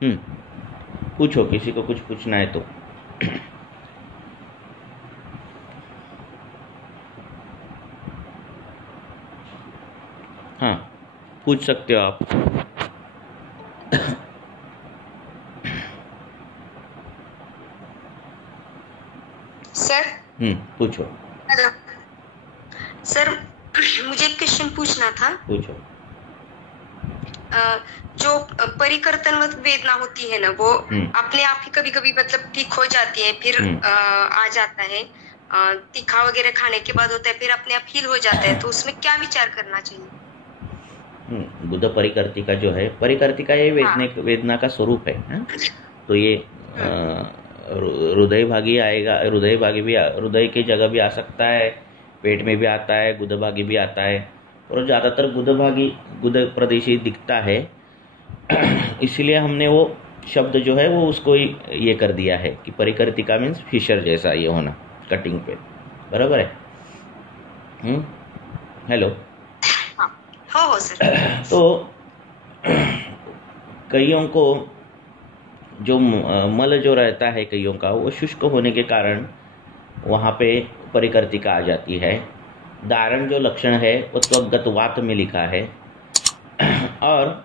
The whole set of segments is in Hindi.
पूछो, किसी को कुछ पूछना है तो। हाँ, पूछ सकते हो आप। सर। पूछो। हेलो सर, मुझे एक क्वेश्चन पूछना था। पूछो। जो परिवर्तनवत वेदना होती है ना, वो अपने आप ही कभी कभी मतलब ठीक हो जाती है, फिर आ जाता है। तीखा वगैरह खाने के बाद होता है, फिर अपने आप हील हो जाता है, तो उसमें क्या विचार करना चाहिए? बुध परिकर्तिका जो है, परिकर्तिका ये हाँ। वेदना का स्वरूप है, हाँ? तो ये हृदय भागी आएगा, हृदय भागी भी, हृदय की जगह भी आ सकता है, पेट में भी आता है, गुद भागी भी आता है, और ज़्यादातर गुद भागी, गुद प्रदेशी दिखता है। इसलिए हमने वो शब्द जो है वो उसको ही ये कर दिया है कि परिकर्तिका मीन्स फिशर जैसा ये होना, कटिंग पे, बराबर है। हेलो। हाँ। हो सर। तो कईयों को जो मल जो रहता है कईयों का, वो शुष्क होने के कारण वहाँ पे परिकर्तिका आ जाती है। दारण जो लक्षण है वो त्वगत वात में लिखा है। और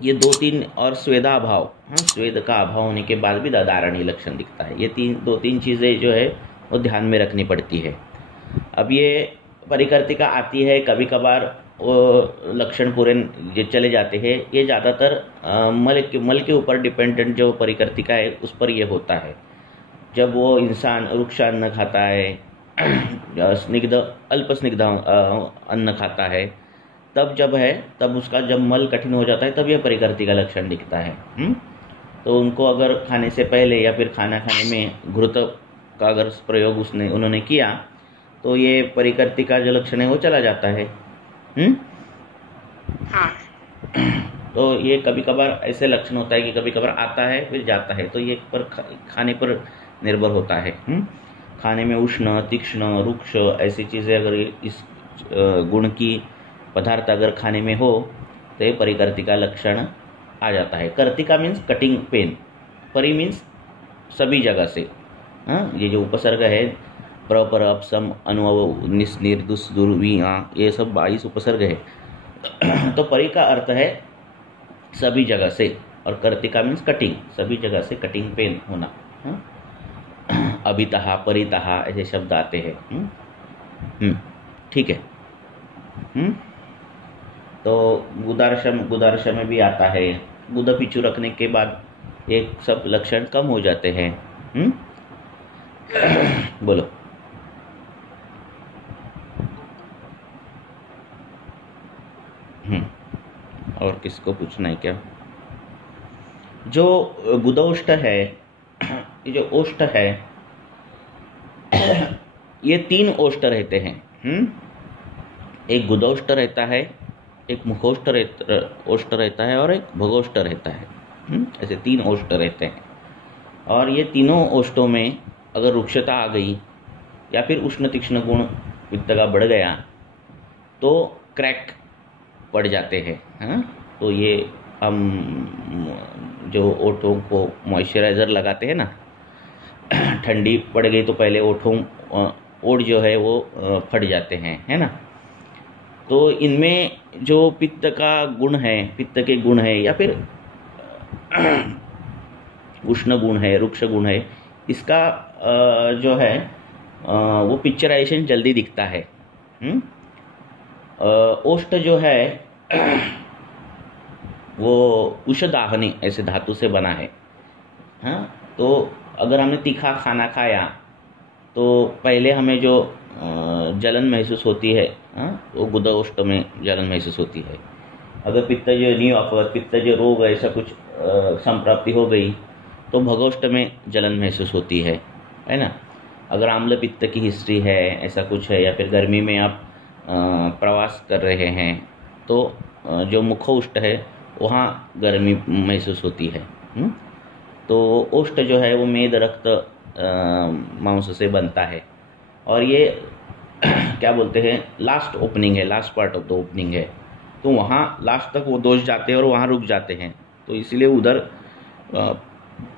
ये 2-3 और स्वेदाभाव, स्वेद का अभाव होने के बाद भी दारणी लक्षण दिखता है। ये 2-3 चीज़ें जो है वो ध्यान में रखनी पड़ती है। अब ये परिकर्तिका आती है, कभी कभार वो लक्षण पूरे ये चले जाते हैं। ये ज़्यादातर मल के ऊपर डिपेंडेंट जो परिकर्तिका है उस पर ये होता है। जब वो इंसान रुक्षान्न खाता है, स्निग्ध अल्प स्निग्ध अन्न खाता है, तब उसका जब मल कठिन हो जाता है तब यह परिकर्तिका लक्षण दिखता है। तो उनको अगर खाने से पहले या फिर खाना खाने में घृत का अगर प्रयोग उन्होंने किया तो ये परिकर्तिका जो लक्षण है वो चला जाता है। हाँ। तो ये कभी कभार ऐसे लक्षण होता है कि कभी कभार आता है फिर जाता है, तो ये खाने पर निर्भर होता है। खाने में उष्ण, तीक्ष्ण, रुक्ष ऐसी चीज़ें अगर इस गुण की पदार्थ अगर खाने में हो तो ये परिकर्तिका लक्षण आ जाता है। कर्तिका मीन्स कटिंग पेन, परि मीन्स सभी जगह से। ये जो उपसर्ग है, प्र पर अपसम अनुभव निस निर्दुस दुर्वी, ये सब 22 उपसर्ग है। तो परि का अर्थ है सभी जगह से, और कर्तिका मीन्स कटिंग, सभी जगह से कटिंग पेन होना। अभितः, परितः ऐसे शब्द आते हैं। ठीक है। तो गुदार्श में भी आता है। गुद पिचू रखने के बाद ये सब लक्षण कम हो जाते हैं। बोलो। और किसको पूछना है क्या? जो गुदौष्ठ है, ये जो ओष्ठ है, ये 3 ओष्ठ रहते हैं। एक गुदौष्ठ रहता है, एक मुखोष्ठ ओष्ठ रहता है, और एक भगोष्ठ रहता है। ऐसे 3 ओष्ठ रहते हैं। और ये तीनों ओष्ठों में अगर रुक्षता आ गई या फिर उष्ण तीक्ष्ण गुण पित्त का बढ़ गया तो क्रैक पड़ जाते हैं। तो ये हम जो ओठों को मॉइस्चराइज़र लगाते हैं ना, ठंडी पड़ गई तो पहले ओठ जो है वो फट जाते हैं, है ना। तो इनमें जो पित्त का गुण है, पित्त के गुण है या फिर उष्ण गुण है, रुक्ष गुण है, इसका जो है वो पिक्चराइजेशन जल्दी दिखता है। ओष्ठ जो है वो उषदाहनी ऐसे धातु से बना है। तो अगर हमने तीखा खाना खाया तो पहले हमें जो जलन महसूस होती है, वो गुदौष्ठ में जलन महसूस होती है। अगर पित्त जो रोग ऐसा कुछ संप्राप्ति हो गई तो भगोष्ठ में जलन महसूस होती है ना। अगर आम्ल पित्त की हिस्ट्री है, ऐसा कुछ है, या फिर गर्मी में आप प्रवास कर रहे हैं तो जो मुखोष्ठ है वहाँ गर्मी महसूस होती है। तो ओष्ठ जो है वो मेद रक्त मांस से बनता है, और ये क्या बोलते हैं, लास्ट ओपनिंग है, last part of the opening है। तो वहाँ लास्ट तक वो दोष जाते हैं और वहाँ रुक जाते हैं। तो इसलिए उधर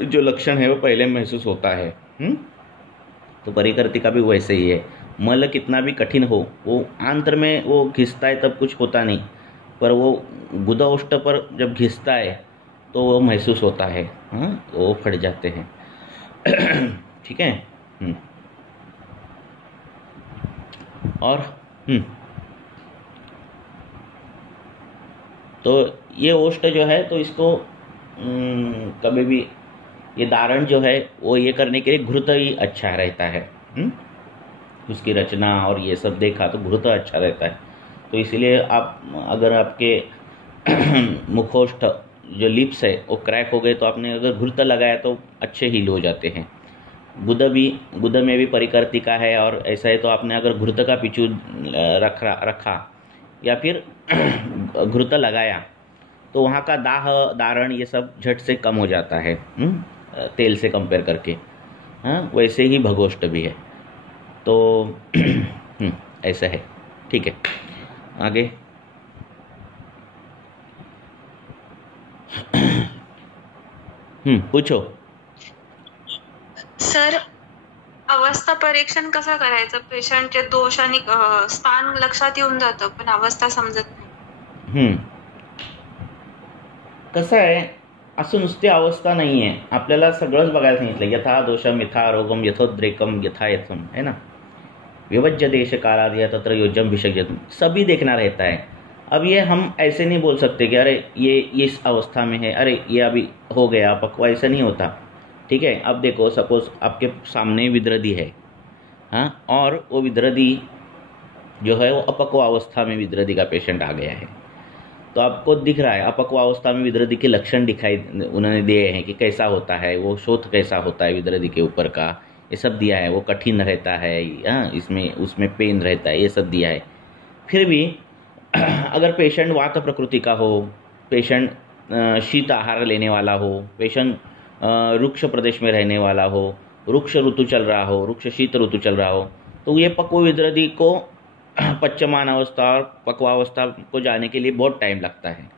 जो लक्षण है वो पहले महसूस होता है। तो परिकर्ती का भी वैसे ही है। मल कितना भी कठिन हो, वो आंत्र में वो घिसता है तब कुछ होता नहीं, पर वो गुदाओष्ठ पर जब घिसता है तो वो महसूस होता है, वो फट जाते हैं। ठीक है। और तो ये ओष्ठ जो है, तो इसको कभी भी ये धारण जो है वो ये करने के लिए घृत ही अच्छा रहता है। उसकी रचना और ये सब देखा तो घृत अच्छा रहता है। तो इसलिए आप अगर आपके मुखोष्ठ जो लिप्स है वो क्रैक हो गए तो आपने अगर घृत लगाया तो अच्छे हील हो जाते हैं। गुद में भी परिकर्तिका है और ऐसा है तो आपने अगर घृत का पिचू रखा या फिर घृत लगाया तो वहाँ का दाह दारण ये सब झट से कम हो जाता है, तेल से कंपेयर करके। वैसे ही भगोष्ठ भी है। तो ऐसा है। ठीक है, आगे। पूछो सर, अवस्था परीक्षण कसं करायचं? पेशंटचे दोष आणि स्थान लक्षात येऊन जातं पण अवस्था समजत नाही। कसं आहे, असं नुसती अवस्था नाही आहे, आपल्याला सगळंच बघायला सांगितलं। यथा दोषम यथा रोगम यथोद्रेकम यथा यथम, है ना। विभज्य देश कालादि तत्र योजम विषयम, सभी देखना रहता है। अब ये हम ऐसे नहीं बोल सकते कि अरे ये इस अवस्था में है, अरे ये अभी हो गया पक्वा, ऐसा नहीं होता। ठीक है। अब देखो, सपोज आपके सामने विद्रदी है, और वो विद्रदी जो है वो अपक्व अवस्था में विद्रदी का पेशेंट आ गया है, तो आपको दिख रहा है अपक्व अवस्था में विद्रदी के लक्षण दिखाई उन्होंने दिए हैं कि कैसा होता है, वो शोथ कैसा होता है विद्रदी के ऊपर का, ये सब दिया है। वो कठिन रहता है, इसमें उसमें पेन रहता है, ये सब दिया है। फिर भी अगर पेशेंट वात प्रकृति का हो, पेशेंट शीत आहार लेने वाला हो, पेशेंट रुक्ष प्रदेश में रहने वाला हो, रुक्ष ऋतु चल रहा हो, रुक्ष शीत ऋतु चल रहा हो, तो ये पक्व विद्रदी को पच्यमान अवस्था और पक्वावस्था को जाने के लिए बहुत टाइम लगता है।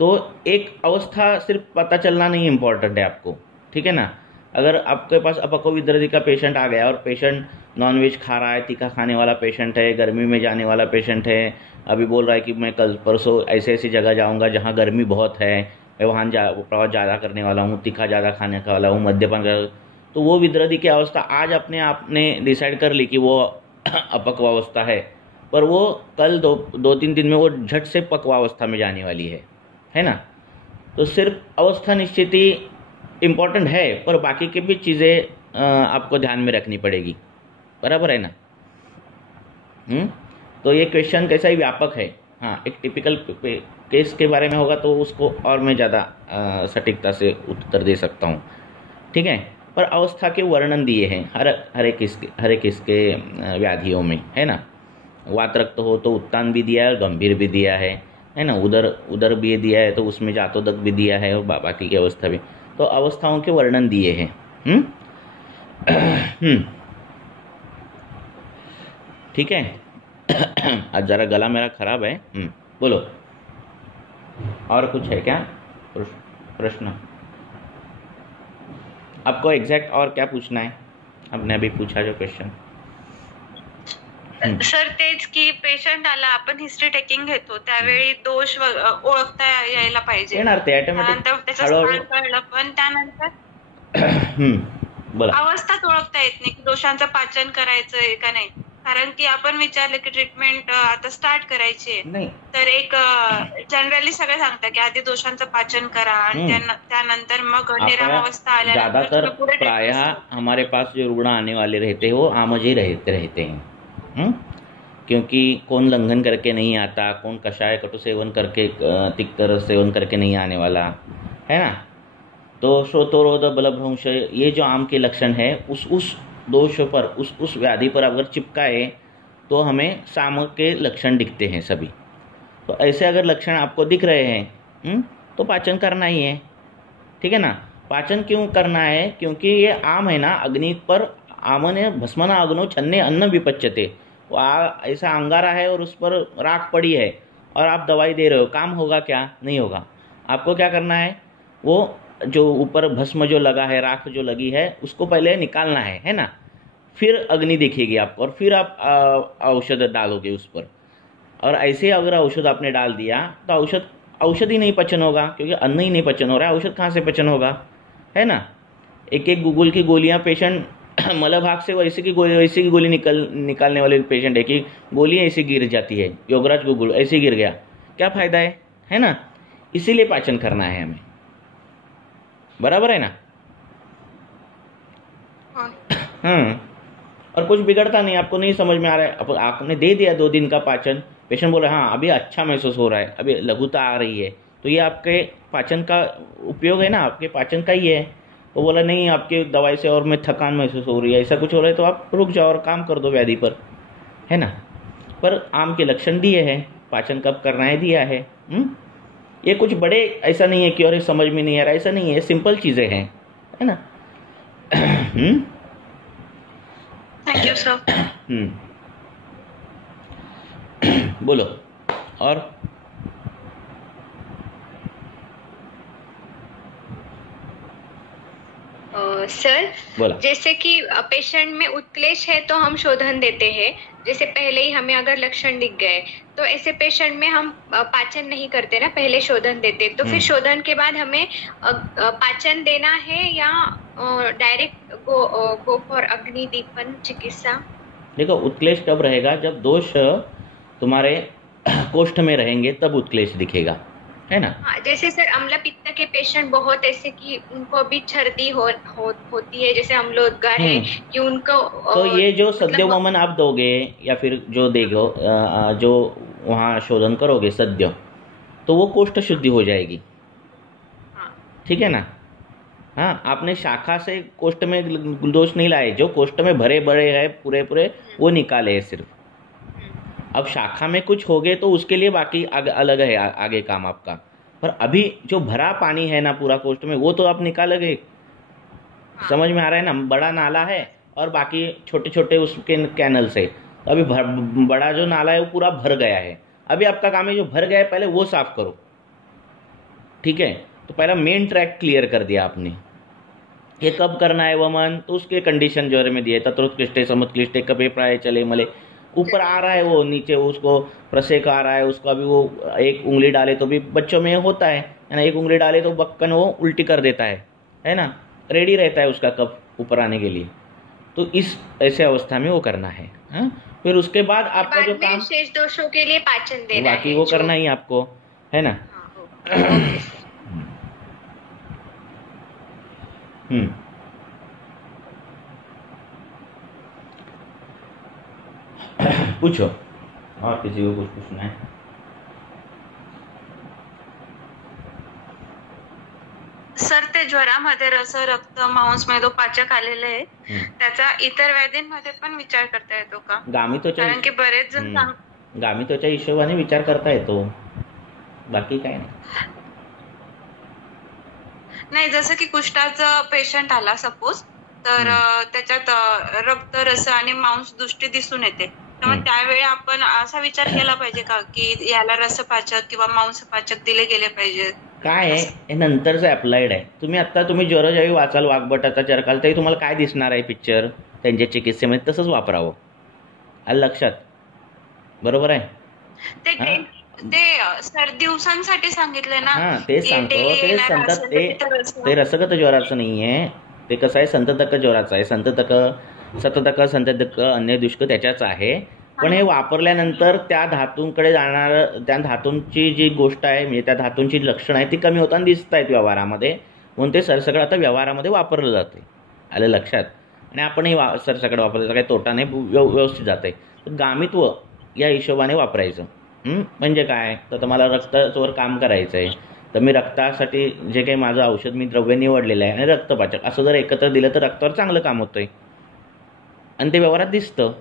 तो एक अवस्था सिर्फ पता चलना नहीं इम्पॉर्टेंट है आपको, ठीक है ना। अगर आपके पास अपक्व विद्रदी का पेशेंट आ गया और पेशेंट नॉनवेज खा रहा है, तीखा खाने वाला पेशेंट है, गर्मी में जाने वाला पेशेंट है, अभी बोल रहा है कि मैं कल परसों ऐसे ऐसी जगह जाऊंगा जहां गर्मी बहुत है, मैं वहाँ प्रवास ज़्यादा करने वाला हूँ, तीखा ज़्यादा खाने का वाला हूँ, मद्यपान कर, तो वो विद्रदी की अवस्था आज अपने आपने डिसाइड कर ली कि वो अपक्व अवस्था है, पर वो कल दो तीन दिन में वो झट से पक्वावस्था में जाने वाली है ना। तो सिर्फ अवस्था निश्चिति इम्पॉर्टेंट है, पर बाकी की भी चीज़ें आपको ध्यान में रखनी पड़ेगी, बराबर है ना। तो ये क्वेश्चन कैसा ही व्यापक है। हाँ, एक टिपिकल केस के बारे में होगा तो उसको और मैं ज़्यादा सटीकता से उत्तर दे सकता हूँ, ठीक है। पर अवस्था के वर्णन दिए हैं हर एक इसके व्याधियों में, है ना। वातरक्त हो तो उत्तान भी दिया है और गंभीर भी दिया है ना। उधर भी दिया है तो उसमें जातोदक भी दिया है और बाकी की अवस्था भी, तो अवस्थाओं के वर्णन दिए हैं। ठीक है। आज जरा गला मेरा खराब है। बोलो, और कुछ है क्या प्रश्न? आपको एग्जैक्ट और क्या पूछना है? आपने अभी पूछा जो क्वेश्चन। सर, तेच की पेशंट आला, आपण हिस्ट्री टेकिंग घेतो त्यावेळी दोष ओळखता यायला पाहिजे, येणार ते ऑटोमॅटिक कळलं, पण त्यानंतर बोला, अवस्थाच ओळखता येत नाही की दोषांचं पाचन करायचंय का नाही। कारण की आपण विचारलं की ट्रीटमेंट आता स्टार्ट करायची आहे, तर एक जनरली सगळे सांगतात की आधी दोषांचं पाचन करा आणि त्यानंतर मग निरामावस्था आल्यानंतर ज्यादातर प्रायः हमारे पास जो रुग्ण आने वाले रहते हैं वो आमजी रहते हैं, क्योंकि कौन लंघन करके नहीं आता, कौन कषाय कटु सेवन करके तिक्त रस सेवन करके नहीं आने वाला, है ना। तो श्रोतोरोध बलभ्रंश ये जो आम के लक्षण है उस दोष पर उस व्याधि पर अगर चिपकाए तो हमें साम के लक्षण दिखते हैं सभी। तो ऐसे अगर लक्षण आपको दिख रहे हैं तो पाचन करना ही है, ठीक है ना। पाचन क्यों करना है? क्योंकि ये आम है ना, अग्नि पर आमने भस्मना अग्नो छन्ने अन्न विपच्यते, ऐसा अंगारा है और उस पर राख पड़ी है और आप दवाई दे रहे हो, काम होगा क्या? नहीं होगा। आपको क्या करना है, वो जो ऊपर भस्म जो लगा है, राख जो लगी है, उसको पहले निकालना है ना। फिर अग्नि दिखेगी आपको और फिर आप औषध डालोगे उस पर। और ऐसे अगर औषध आपने डाल दिया तो औषध ही नहीं पचन होगा, क्योंकि अन्न ही नहीं पचन हो रहा है, औषध कहाँ से पचन होगा, है ना। एक एक गूगल की गोलियां पेशेंट मलभाग से वैसे की गोली निकालने वाले पेशेंट है कि गोली ऐसी गिर जाती है, योगराज गूगल ऐसे गिर गया, क्या फायदा है ना। इसीलिए पाचन करना है हमें, बराबर है ना। हाँ, और कुछ बिगड़ता नहीं, आपको नहीं समझ में आ रहा है, अब आपने दे दिया 2 दिन का पाचन, पेशेंट बोल रहा है हाँ अभी अच्छा महसूस हो रहा है, अभी लघुता आ रही है, तो ये आपके पाचन का उपयोग है ना, आपके पाचन का ही है। तो बोला नहीं आपके दवाई से और मैं थकान महसूस हो रही है, ऐसा कुछ हो रहा है, तो आप रुक जाओ और काम कर दो व्याधि पर, है ना। पर आम के लक्षण दिए हैं, पाचन कब करना है दिया है। ये कुछ बड़े ऐसा नहीं है कि और समझ में नहीं आ रहा, ऐसा नहीं है, सिंपल चीज़ें हैं, है ना। Thank you sir. बोलो और। सर जैसे कि पेशेंट में उत्क्लेश है तो हम शोधन देते हैं, जैसे पहले ही हमें अगर लक्षण दिख गए तो ऐसे पेशेंट में हम पाचन नहीं करते ना, पहले शोधन देते, तो फिर शोधन के बाद हमें पाचन देना है या डायरेक्ट गो फॉर अग्निदीपन चिकित्सा। देखो उत्क्लेश कब रहेगा, जब दोष तुम्हारे कोष्ठ में रहेंगे तब उत्क्लेश दिखेगा, है ना। हाँ, जैसे सर अम्ल पित्त के पेशेंट बहुत ऐसे कि उनको भी छर्दी होती है, जैसे हम लोग है कि उनको तो ये जो सद्य वमन आप दोगे या फिर जो देगो जो वहाँ शोधन करोगे सद्य, तो वो कोष्ठ शुद्धि हो जाएगी। ठीक है ना। हाँ, आपने शाखा से कोष्ठ में दोष नहीं लाए, जो कोष्ठ में भरे भरे है पूरे वो निकाले है सिर्फ। अब शाखा में कुछ हो गए तो उसके लिए बाकी अलग है आगे काम आपका, पर अभी जो भरा पानी है ना पूरा कोष्ठ में, वो तो आप निकालोगे। समझ में आ रहा है ना। बड़ा नाला है और बाकी छोटे छोटे उसके कैनल से, अभी बड़ा जो नाला है वो पूरा भर गया है, अभी आपका काम है जो भर गया है पहले वो साफ करो। ठीक है, तो पहला मेन ट्रैक क्लियर कर दिया आपने। ये कब करना है वमन, तो उसके कंडीशन जो में दिए, तत्रोत्कृष्टे समुत्कृष्टे कपे प्राय चले मले। ऊपर आ रहा है वो, नीचे उसको प्रसेक आ रहा है उसका भी, वो एक उंगली डाले तो भी बच्चों में होता है ना, एक उंगली डाले तो बक्कन वो उल्टी कर देता है ना, रेडी रहता है उसका कप ऊपर आने के लिए। तो इस ऐसे अवस्था में वो करना है। फिर उसके बाद आपका जो काम शेष दोषों के लिए पाचन देना बाकी वो करना ही आपको, है ना। पूछो और किसी को कुछ पूछना है। सर ते ज्वरामध्ये रस रक्त मांस मेदोपाचक आलेले आहे, त्याचा इतर व्याधींमध्ये पण विचार करता येतो का? गामितोच्या, कारण की बरेच जण गामितोच्या हिशोबाने विचार करता येतो, बाकी काय नाही। जसं की कुष्ठाचा पेशंट आला सपोज, तर त्याच्यात रक्त रस आणि मांस दृष्टी दिसून येते, तर मग त्यावेळी आपण असा विचार केला पाहिजे का की याला रसपाचक किंवा मांसपाचक दिले गेले पाहिजे? काय आहे हे नंतरचं अप्लाइड आहे। तुम्ही ज्वर ज्यावेळी वाचाल वाघबटाचा चरकाल तरी तुम्हाला काय दिसणार आहे पिक्चर त्यांच्या चिकित्सेमध्ये, तसंच वापरावं, आलं लक्षात, बरोबर आहे। ते सर दिवसांसाठी सांगितले ना। ते सांगतो, ते रसगत ज्वराचं नाही आहे, ते कसं आहे संततक ज्वराचं आहे। सततक संततक अन्य दुष्क त्याच्याच आहे, पण हे वापरल्यानंतर त्या धातूंकडे जाणार, त्या धातूंची जी गोष्ट आहे म्हणजे त्या धातूंची लक्षणं आहे ती कमी होताना दिसत आहेत व्यवहारामध्ये, म्हणून ते सरसकट आता व्यवहारामध्ये वापरलं जाते, आलं लक्षात। आणि आपणही सरसकट वापरलं, काही तोटा नाही, व्यवस्थित जाते। तर गामित्व या हिशोबाने वापरायचं। म्हणजे काय, तर मला रक्तावर काम करायचं आहे, तर मी रक्तासाठी जे काही माझं औषध मी द्रव्य निवडलेलं आहे आणि रक्तपाचक असं जर एकत्र दिलं तर रक्तावर चांगलं काम होतंय आणि ते व्यवहारात दिसतं।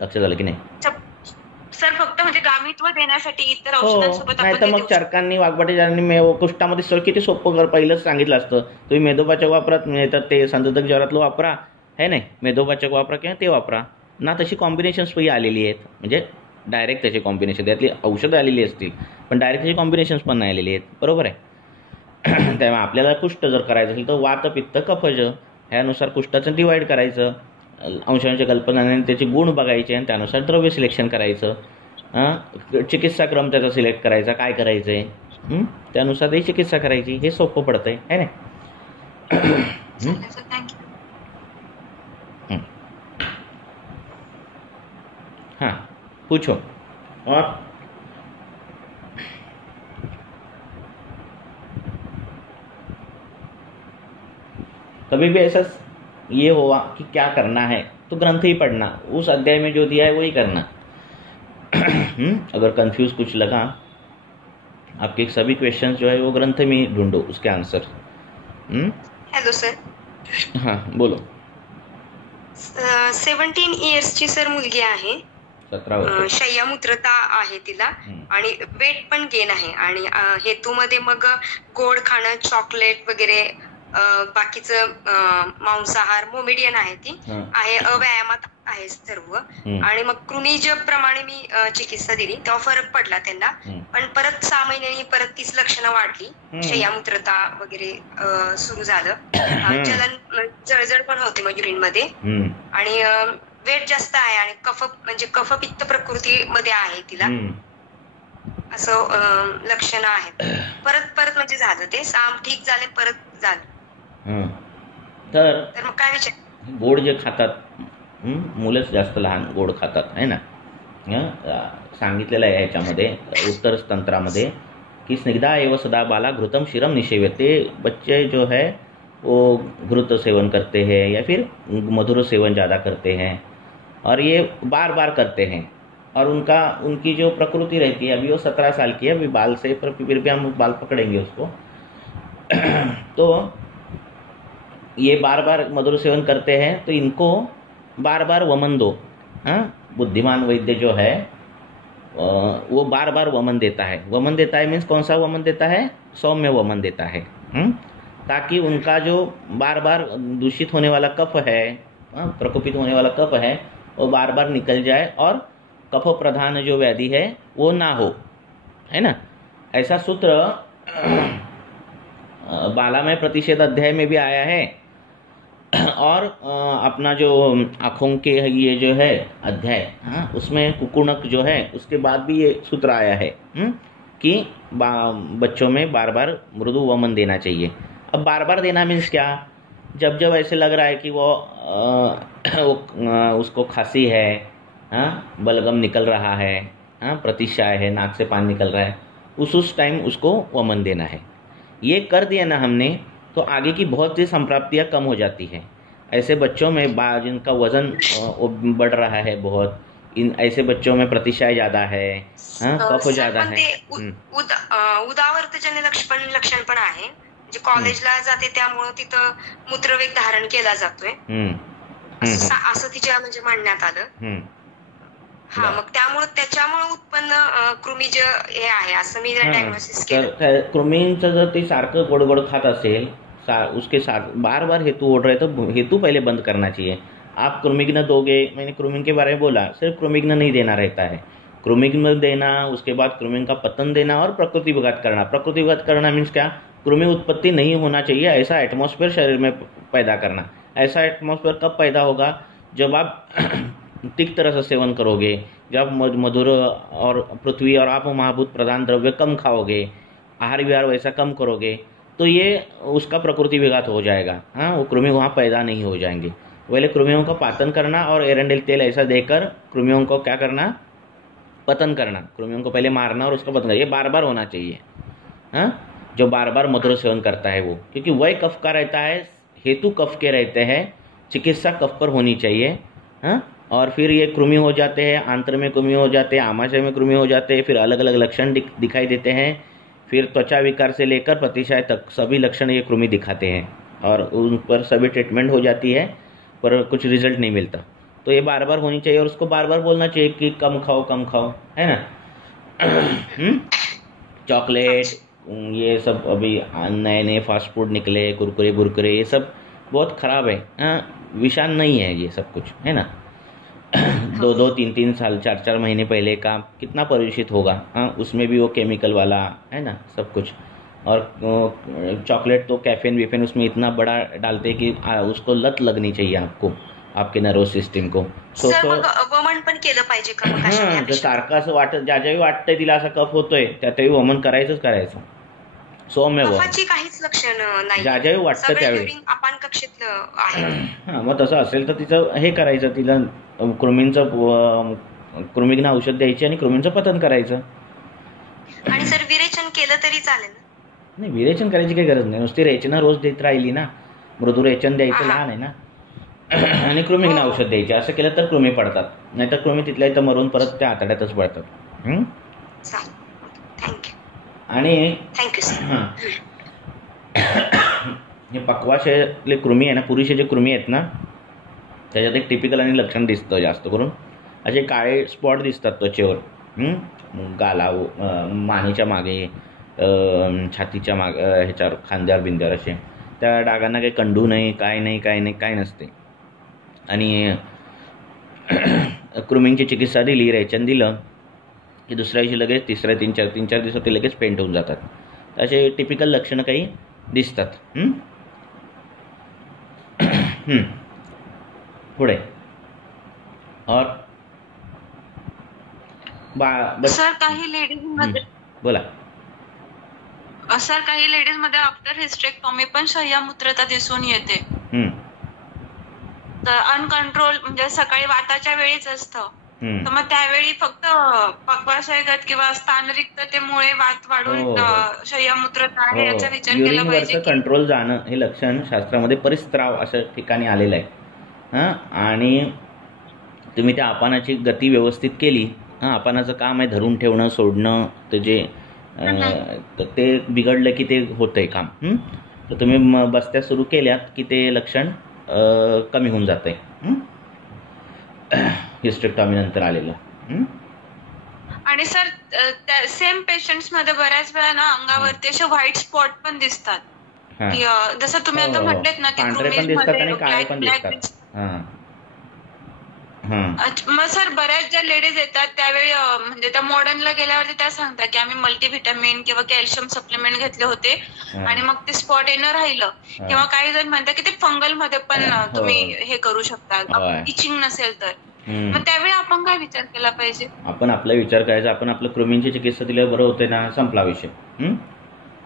लक्ष झालं की नाही सर? फक्त म्हणजे गामित्व देण्यासाठी इतर औषधांसोबत नाही तर मग चरकांनी वाघबाटेचारांनी कुष्ठामध्ये किती सोपं पहिलंच सांगितलं असतं, तुम्ही मेदोपाचक वापरत नाही तर ते संततक ज्वरातलं वापरा, है नाही, मेदोपाचक वापरा किंवा ते वापरा ना, तशी कॉम्बिनेशन्स आलेली आहेत, म्हणजे डायरेक्ट त्याचे कॉम्बिनेशन, त्यातली औषधं आलेली असतील पण डायरेक्ट त्याचे कॉम्बिनेशन्स पण नाही आलेली आहेत, बरोबर आहे. तेव्हा आपल्याला कुष्ठ जर करायचं असेल तर वात पित्त कफज ह्यानुसार कुष्ठाचं डिवाईड करायचं, अंशांच्या कल्पनाने त्याचे गुण बघायचे आणि त्यानुसार द्रव्य सिलेक्शन करायचं. चिकित्सा क्रम त्याचा सिलेक्ट करायचा, काय करायचं आहे त्यानुसार ते चिकित्सा करायची. हे सोपं पडतंय है ना. हाँ पूछो. और कभी भी ऐसा ये हुआ कि क्या करना है तो ग्रंथ ही पढ़ना, उस अध्याय में जो दिया है वही करना. अगर कंफ्यूज कुछ लगा, आपके सभी क्वेश्चंस जो है वो ग्रंथ में ढूंढो उसके आंसर. Hello sir. हां बोलो. 17 इयर्सची सर मुलगी आहे, 17 वर्ष, शय्यामूत्रता आहे तिला आणि वेट पण गेन आहे आणि हेतूमध्ये मग गोड खाणं, चॉकलेट वगैरे, बाकीचं मांसाहार, मोमेडियन आहे ती आहे, अव्यायामात आहे सर्व. आणि मग कृमीज प्रमाणे मी चिकित्सा दिली, तेव्हा फरक पडला त्यांना. पण परत 6 महिन्यांनी परत तीच लक्षणं वाढली, शय्यामूत्रता वगैरे सुरू झालं, जळजळ पण होते मग युरिन मध्ये आणि वेट जास्त आहे आणि कफपित्त प्रकृतीमध्ये आहे तिला, असं लक्षणं आहेत. परत म्हणजे झालं ते, ठीक झाले, परत झालं. तर मग काय विचार, गोड जे खातात मुलंच जास्त लहान गोड खातात है ना. सांगितलेलं आहे ह्याच्यामध्ये उत्तर तंत्रामध्ये की स्निग्धा एव सदा बाला घृतम शिरम निषेवते. बच्चे जो है वो घृत सेवन करते हैं या फिर मधुर सेवन ज़्यादा करते हैं और ये बार बार करते हैं और उनकी जो प्रकृति रहती है, अभी वो 17 साल की है, अभी बाल से, पर फिर भी हम बाल पकड़ेंगे उसको. तो ये बार बार मधुर सेवन करते हैं तो इनको बार बार वमन दो. बुद्धिमान वैद्य जो है वो बार बार वमन देता है. वमन देता है मीन्स कौन सा वमन देता है? सौम्य वमन देता है, ताकि उनका जो बार बार दूषित होने वाला कफ है, प्रकोपित होने वाला कफ है, वो बार बार निकल जाए और कफ प्रधान जो व्याधि है वो ना हो, है ना. ऐसा सूत्र बालामय प्रतिषेध अध्याय में भी आया है और अपना जो आँखों के ये जो है अध्याय, उसमें कुकुणक जो है उसके बाद भी ये सूत्र आया है कि बच्चों में बार बार मृदु वमन देना चाहिए. अब बार बार देना मीन्स क्या? जब ऐसे लग रहा है कि वो उसको खांसी है, बलगम निकल रहा है, प्रतिशाय है, नाक से पानी निकल रहा है, उस टाइम उसको वमन देना है. ये कर दिया ना हमने तो आगे की बहुत सी संप्राप्तियाँ कम हो जाती है. ऐसे बच्चों में जिनका वजन बढ़ रहा है बहुत, इन ऐसे बच्चों में प्रतिशाय ज़्यादा है, कफ ज़्यादा है. उदावर्तजन्य लक्षण पण आहे, जे कॉलेजला जाते त्यामुळे तिथं मूत्रवेग धारण केला जातोय असं तिच्या म्हणजे म्हणण्यात आलं. मग त्याच्यामुळे उत्पन्न कृमीज हे आहे असं मी डायग्नोसिस केलं. कृमींचं जर ते सारखं गोड गोड खात असेल, उसके साथ बार बार हेतु ओढ़ रहे तो हेतु पहले बंद करना चाहिए. आप कृमिग्न दोगे, मैंने कृमिन के बारे में बोला, सिर्फ कृमिग्न नहीं देना रहता है. कृमिग्न देना, उसके बाद कृमिन का पतन देना और प्रकृति विघात करना. प्रकृति विघात करना मीन्स क्या? कृमि उत्पत्ति नहीं होना चाहिए ऐसा एटमॉस्फेयर शरीर में पैदा करना. ऐसा एटमॉस्फेयर कब पैदा होगा? जब आप तिक्त रस सेवन करोगे, जब मधुर और पृथ्वी और आप महाभूत प्रधान द्रव्य कम खाओगे, आहार विहार वैसा कम करोगे, तो ये उसका प्रकृति विघात हो जाएगा. वो कृमि वहाँ पैदा नहीं हो जाएंगे. पहले कृमियों का पातन करना और एरंडेल तेल ऐसा देकर कृमियों को क्या करना? पतन करना. कृमियों को पहले मारना और उसका पतन करना. ये बार बार होना चाहिए. जो बार बार मधुर सेवन करता है वो, क्योंकि वही कफ का रहता है, हेतु कफ के रहते हैं, चिकित्सा कफ पर होनी चाहिए. और फिर ये कृमि हो जाते हैं, आंत्र में कृमि हो जाते हैं, आमाशय में कृमि हो जाते हैं, फिर अलग अलग लक्षण दिखाई देते हैं. फिर त्वचा विकार से लेकर प्रतिशाय तक सभी लक्षण ये कृमि दिखाते हैं और उन पर सभी ट्रीटमेंट हो जाती है पर कुछ रिजल्ट नहीं मिलता. तो ये बार बार होनी चाहिए और उसको बार बार बोलना चाहिए कि कम खाओ, है ना. चॉकलेट ये सब अभी नए फास्ट फूड निकले, कुरकुरे ये सब बहुत ख़राब है. विषान नहीं है ये सब कुछ, है ना. दो दो तीन तीन साल, चार चार महीने पहले का कितना प्रदूषित होगा। हाँ, उसमें भी वो केमिकल वाला है ना सब कुछ। और चॉकलेट तो कैफीन वीफीन उसमें इतना बड़ा डालते कि उसको लत लगनी चाहिए आपको, आपके नर्वस सिस्टीम को। सर मग वमन पण केलं पाहिजे का मग अशा हां, तर सारखं असं वाटत ज्याही वाटतंय तिला असा कफ होतोय त्यातही वमन करायचंच करायचं, सौम्य वमन. कफाची काहीच लक्षण नाही, ज्याही वाटतं सगळे त्यावेळी. ड्युरिंग अपान कक्षेतलं आहे. हां, मग तसं असेल तर तिचं हे करायचं, तिला कृमींचं कृमिघ्न औषध द्यायची आणि कृमींचं पतन करायचं. आणि सर विरेचन केलं तरी चालेल? नाही, विरेचन करायची काही गरज नाही, नुसती रेचना रोज देत राहिली ना, मृदू रेचन द्यायचं लहान आहे ना, आणि कृमिघ्न औषध द्यायचे. असं केलं तर कृमी पडतात, नाहीतर कृमी तिथल्या इथं मरून परत त्या आतड्यातच पडतात. थँक्यू. आणि थँक्यू सर. हे पक्वाशयातले कृमी आहे ना, पुरुष जे कृमी आहेत ना, त्याच्यात एक टिपिकल आणि लक्षण दिसतं जास्त करून, असे काळे स्पॉट दिसतात त्वचेवर, गाला, मानेच्या मागे, छातीच्या ह्याच्यावर, खांद्यावर बिंद्यावर असे. त्या डागांना काही कंडू नाही, काय नाही, काय नाही, काय नसते. आणि कृमींची चिकित्सा दिली, रेचन दिलं की दुसऱ्या दिवशी लगेच तीन चार दिवसात ते लगेच पेंट होऊन जातात. असे टिपिकल लक्षणं काही दिसतात. पुढे और सर काही लेडीज मध्ये बोला. सर काही लेडीज मध्ये आफ्टर हिस्टेक्टॉमी पण शय्यामूत्रता दिसून येते. तर अनकंट्रोल म्हणजे सकाळी वाताच्या वेळीच असतं, तर मग त्यावेळी फक्त पक्वाशयगत किंवा स्थानरिक्ततेमुळे वात वाढून शय्यामूत्रता आहे याचा विचार केला पाहिजे. कंट्रोल जाणं हे लक्षण शास्त्रामध्ये परिस्राव अशा ठिकाणी आलेलं आहे. आणि तुम्ही त्या आपानाची गती व्यवस्थित केली, आपानाचं काम आहे धरून ठेवणं, सोडणं, ते बिघडलं की ते होतंय काम. तर तुम्ही बस्त्या सुरू केल्यात की ते लक्षण कमी होऊन जातंय हिस्टेक्टॉमी नंतर आलेलं. आणि सर सेम पेशंट्स मध्ये बऱ्याच वेळा ना अंगावरती असे व्हाईट स्पॉट पण दिसतात, जसं तुम्ही आता म्हटलेत ना की पांढरे पण दिसतात आणि काळे पण दिसतात. मग सर बऱ्याच ज्या लेडीज येतात त्यावेळी म्हणजे त्या मॉडर्नला गेल्यावरती त्या सांगतात की आम्ही मल्टीव्हिटॅमिन किंवा कॅल्शियम सप्लिमेंट घेतले होते आणि मग ते स्पॉट येणं राहिलं. किंवा काही जण म्हणतात की ते फंगल मध्ये पण तुम्ही हे करू शकता, इचिंग नसेल तर. मग त्यावेळी आपण काय विचार केला पाहिजे? आपण आपला विचार करायचा, आपण आपलं कृमींची चिकित्सा दिल्यावर बरं होतंय ना, संपला विषय.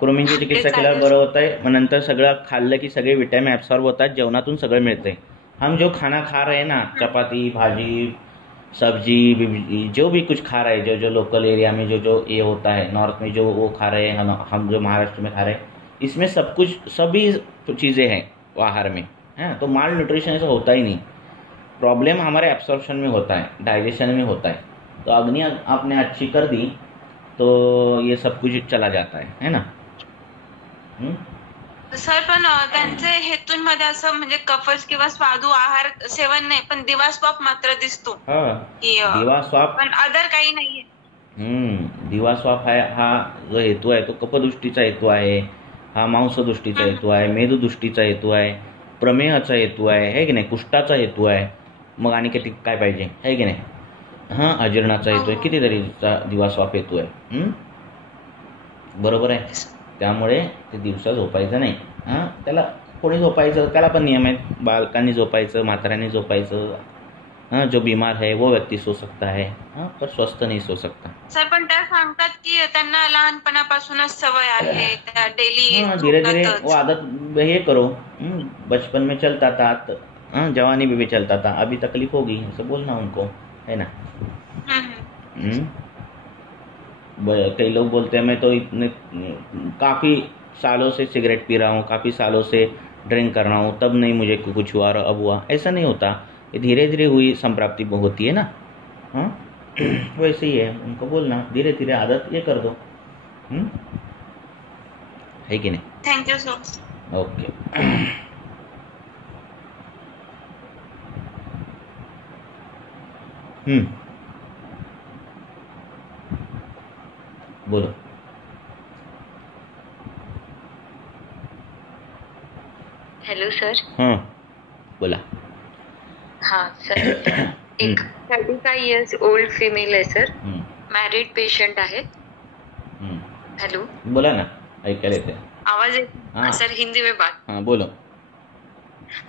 कृमींची चिकित्सा केल्यावर बरं होतंय, मग नंतर सगळं खाल्लं की सगळे विटॅमिन ऍब्सॉर्ब होतात, जेवणातून सगळं मिळतंय. हम जो खाना खा रहे हैं ना, चपाती भाजी सब्जी जो भी कुछ खा रहे हैं, जो लोकल एरिया में जो ये होता है, नॉर्थ में जो वो खा रहे हैं, हम जो महाराष्ट्र में खा रहे हैं, इसमें सब कुछ सभी चीज़ें हैं आहार में, है. तो माल न्यूट्रिशन ऐसा होता ही नहीं. प्रॉब्लम हमारे एब्सॉर्प्शन में होता है, डाइजेशन में होता है. तो अग्नि आपने अच्छी कर दी तो ये सब कुछ चला जाता है ना. सर पण त्यांचे हेतूंमध्ये असं म्हणजे कफस किंवा स्वादू आहार सेवन नाही, पण दिवास्वाप मात्र दिसतो. दिवास्वाप पण अदर काही नाहीये. दिवास्वाप हा जो हेतू आहे तो कपदृष्टीचा हेतू आहे, हा मांसदृष्टीचा हेतू आहे, मेददृष्टीचा हेतू आहे, प्रमेहाचा हेतू आहे की नाही, कुष्ठाचा हेतू आहे. मग आणि किती काय पाहिजे आहे की नाही. अजीर्णाचा हेतू आहे, कितीतरी दिवास्वाप हेतू आहे. बरोबर आहे. त्यामुळे ते दिवसा झोपायचं नाही. त्याला कोणी झोपायचं, त्याला पण नियम आहेत. बालकांनी झोपायचं, म्हाताऱ्यांनी झोपायचं. जो बीमार है वो व्यक्ती सो सकता है, पर स्वस्थ नहीं सो सकता. सर पण त्या सांगतात की त्यांना लहानपणापासूनच सवय आहे, त्या डेली धीरे धीरे वो आदत ये करो. बचपन में चलता था, जवानी में भी चलता था, अभी तकलीफ होगी, ऐसे बोलना उनको, है ना. कई लोग बोलते हैं मैं तो इतने काफ़ी सालों से सिगरेट पी रहा हूँ, काफ़ी सालों से ड्रिंक कर रहा हूँ, तब नहीं मुझे कुछ हुआ और अब हुआ. ऐसा नहीं होता, ये धीरे धीरे हुई संप्राप्ति होती है ना. वैसे ही है, उनको बोलना धीरे धीरे आदत ये कर दो. है कि नहीं. Thank you sir. ओके. बोलो. Hello sir. बोला. हाँ सर. एक 35 इयर्स ओल्ड फीमेल आहे सर, मॅरिड पेशंट आहे. हेलो, बोला ना, ऐकायला येते. आवाज येतो सर? हिंदी में बात. हाँ बोलो.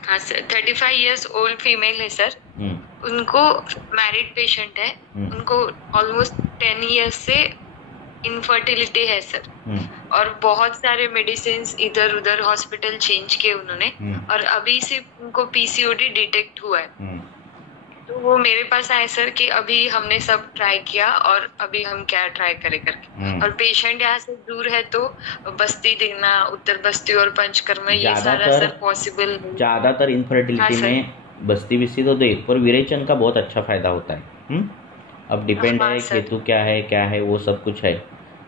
हाँ सर, 35 इयर्स ओल्ड फीमेल है सर. उनको मैरिड पेशेंट है. उनको ऑलमोस्ट 10 इयर्स से इनफर्टिलिटी है सर. और बहुत सारे मेडिसिन इधर उधर हॉस्पिटल चेंज किए उन्होंने, और अभी सिर्फ उनको पीसीओडी डिटेक्ट हुआ है. तो वो मेरे पास आए सर कि अभी हमने सब ट्राई किया और अभी हम क्या ट्राई करें करके. और पेशेंट यहाँ से दूर है, तो बस्ती दिखना, उत्तर बस्ती और पंचकर्म ये सारा सर पॉसिबल. ज्यादातर इनफर्टिलिटी में बस्ती बिस्ती तो देख, पर विरेचन का बहुत अच्छा फायदा होता है. अब डिपेंड है हेतु क्या है वो सब कुछ है.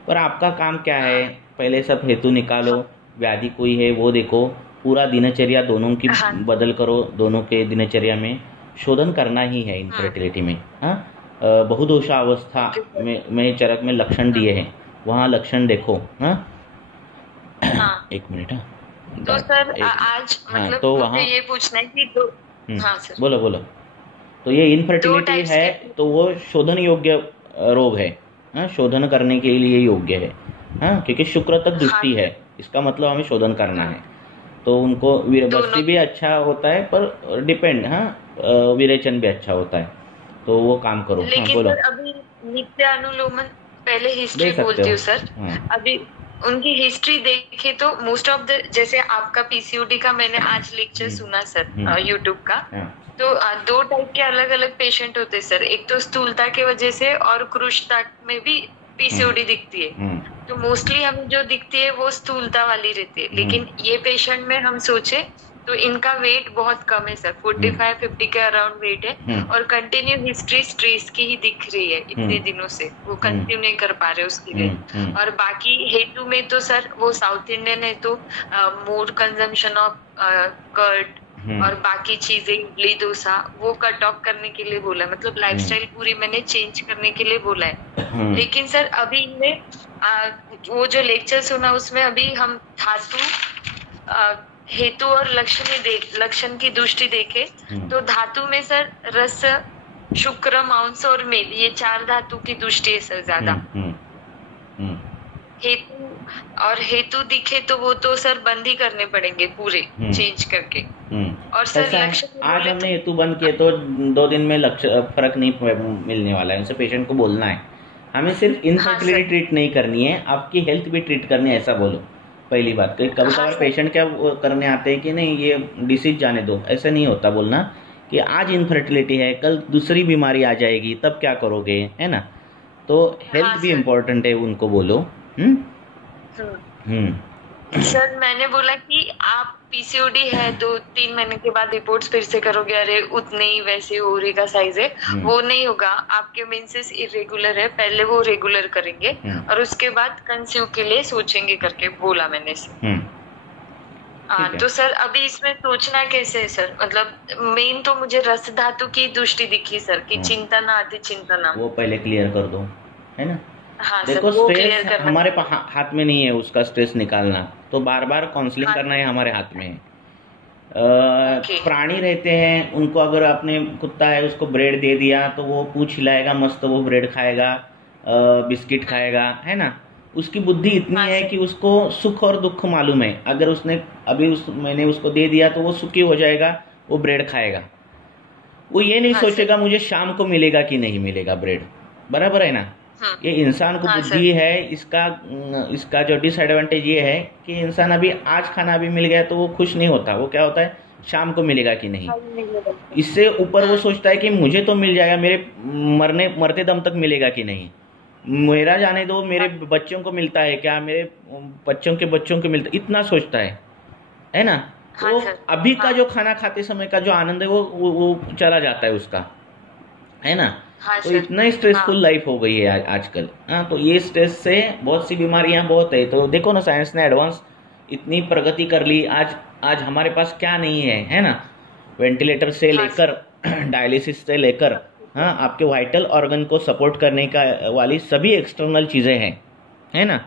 पर आपका काम क्या है, पहले सब हेतु निकालो, व्याधि कोई है वो देखो, पूरा दिनचर्या दोनों की बदल करो. दोनों के दिनचर्या में शोधन करना ही है इनफर्टिलिटी में. बहुदोषा अवस्था में चरक में लक्षण दिए हैं, वहाँ लक्षण देखो. एक मिनट. तो सर आज मतलब तो वहाँ ये पूछना है कि सर बोलो. तो ये इनफर्टिलिटी है तो वो शोधन योग्य रोग है. शोधन करने के लिए योग्य है. क्योंकि शुक्र तक दृष्टि है, इसका मतलब हमें शोधन करना है. तो उनको बस्ती भी अच्छा होता है, पर डिपेंड. विरेचन भी अच्छा होता है, तो वो काम करो. लेकिन बोलो. सर अभी नित्य अनुलोमन पहले हिस्ट्री बोलती हूँ सर. अभी उनकी हिस्ट्री देखे तो मोस्ट ऑफ द, जैसे आपका पीसीओडी का मैंने आज लेक्चर सुना सर यूट्यूब का. तो 2 टाइप के अलग अलग पेशेंट होते सर. एक तो स्थूलता की वजह से और कृशता में भी पीसीओडी दिखती है. तो मोस्टली हमें जो दिखती है वो स्थूलता वाली रहती है. लेकिन ये पेशेंट में हम सोचे तो इनका वेट बहुत कम है सर, 45-50 के अराउंड वेट है. और कंटिन्यू हिस्ट्री स्ट्रेस की ही दिख रही है इतने दिनों से, वो कंटिन्यू नहीं कर पा रहे उसके लिए. और बाकी हेतु में तो सर वो साउथ इंडियन है, तो मोर कंजम्पशन ऑफ कर्ड और बाकी चीजें, इडली डोसा, वो कट ऑफ करने के लिए बोला. मतलब लाइफस्टाइल पूरी मैंने चेंज करने के लिए बोला है. लेकिन सर अभी इनमें वो जो लेक्चर सुना उसमें अभी हम धातु, हेतु और लक्षण की दृष्टि देखे तो धातु में सर रस, शुक्र, मांस और मेल, ये 4 धातु की दृष्टि है सर ज्यादा. हेतु दिखे तो वो तो सर बंद ही करने पड़ेंगे पूरे, चेंज करके. और सर लक्षण आज हमने हेतु बंद किए तो 2 दिन में फर्क नहीं मिलने वाला है. उनसे पेशेंट को बोलना है, हमें सिर्फ इनफर्टिलिटी ट्रीट नहीं करनी है, आपकी हेल्थ भी ट्रीट करनी है, ऐसा बोलो पहली बात. कभी कभार पेशेंट क्या करने आते हैं कि नहीं ये डिसीज जाने दो, ऐसा नहीं होता. बोलना कि आज इनफर्टिलिटी है, कल दूसरी बीमारी आ जाएगी, तब क्या करोगे, है ना. तो हेल्थ भी इम्पोर्टेंट है, उनको बोलो. सर मैंने बोला कि आप पीसीओडी है 2-3 महीने के बाद रिपोर्ट्स फिर से करोगे, अरे उतने ही वैसे ओरी का साइज है, वो नहीं होगा. आपके मेंसेस इरेगुलर है, पहले वो रेगुलर करेंगे और उसके बाद कंसीव के लिए सोचेंगे करके बोला मैंने से. तो सर अभी इसमें सोचना कैसे है सर? मतलब मेन तो मुझे रस धातु की दृष्टि दिखी सर कि चिंता ना आती चिंता ना, वो पहले क्लियर कर दो, है ना. देखो स्ट्रेस हमारे हाथ में नहीं है, उसका स्ट्रेस निकालना तो बार बार काउंसलिंग करना है हमारे हाथ में है. प्राणी रहते हैं, उनको अगर आपने, कुत्ता है उसको ब्रेड दे दिया तो वो पूंछ हिलाएगा, मस्त वो ब्रेड खाएगा, बिस्किट खाएगा, है ना. उसकी बुद्धि इतनी है कि उसको सुख और दुख मालूम है. अगर उसने अभी मैंने उसको दे दिया तो वो सुखी हो जाएगा, वो ब्रेड खाएगा. वो ये नहीं सोचेगा मुझे शाम को मिलेगा कि नहीं मिलेगा ब्रेड. बराबर है ना. ये इंसान को बुद्धि है. इसका जो डिसएडवांटेज ये है कि इंसान अभी आज खाना भी मिल गया तो वो खुश नहीं होता. वो क्या होता है, शाम को मिलेगा कि नहीं. इससे ऊपर वो सोचता है कि मुझे तो मिल जाएगा, मेरे मरते दम तक मिलेगा कि नहीं, मेरा जाने दो, मेरे बच्चों को मिलता है क्या, मेरे बच्चों के मिलता, इतना सोचता है ना. तो अभी का जो खाना खाते समय का जो आनंद है वो चला जाता है उसका, है ना. तो इतना स्ट्रेसफुल लाइफ हो गई है आजकल. तो ये स्ट्रेस से बहुत सी बीमारियां बहुत है. तो देखो ना, साइंस ने एडवांस इतनी प्रगति कर ली. आज हमारे पास क्या नहीं है ना. वेंटिलेटर से लेकर डायलिसिस से लेकर आपके वाइटल ऑर्गन को सपोर्ट करने का वाली सभी एक्सटर्नल चीजें हैं, है ना.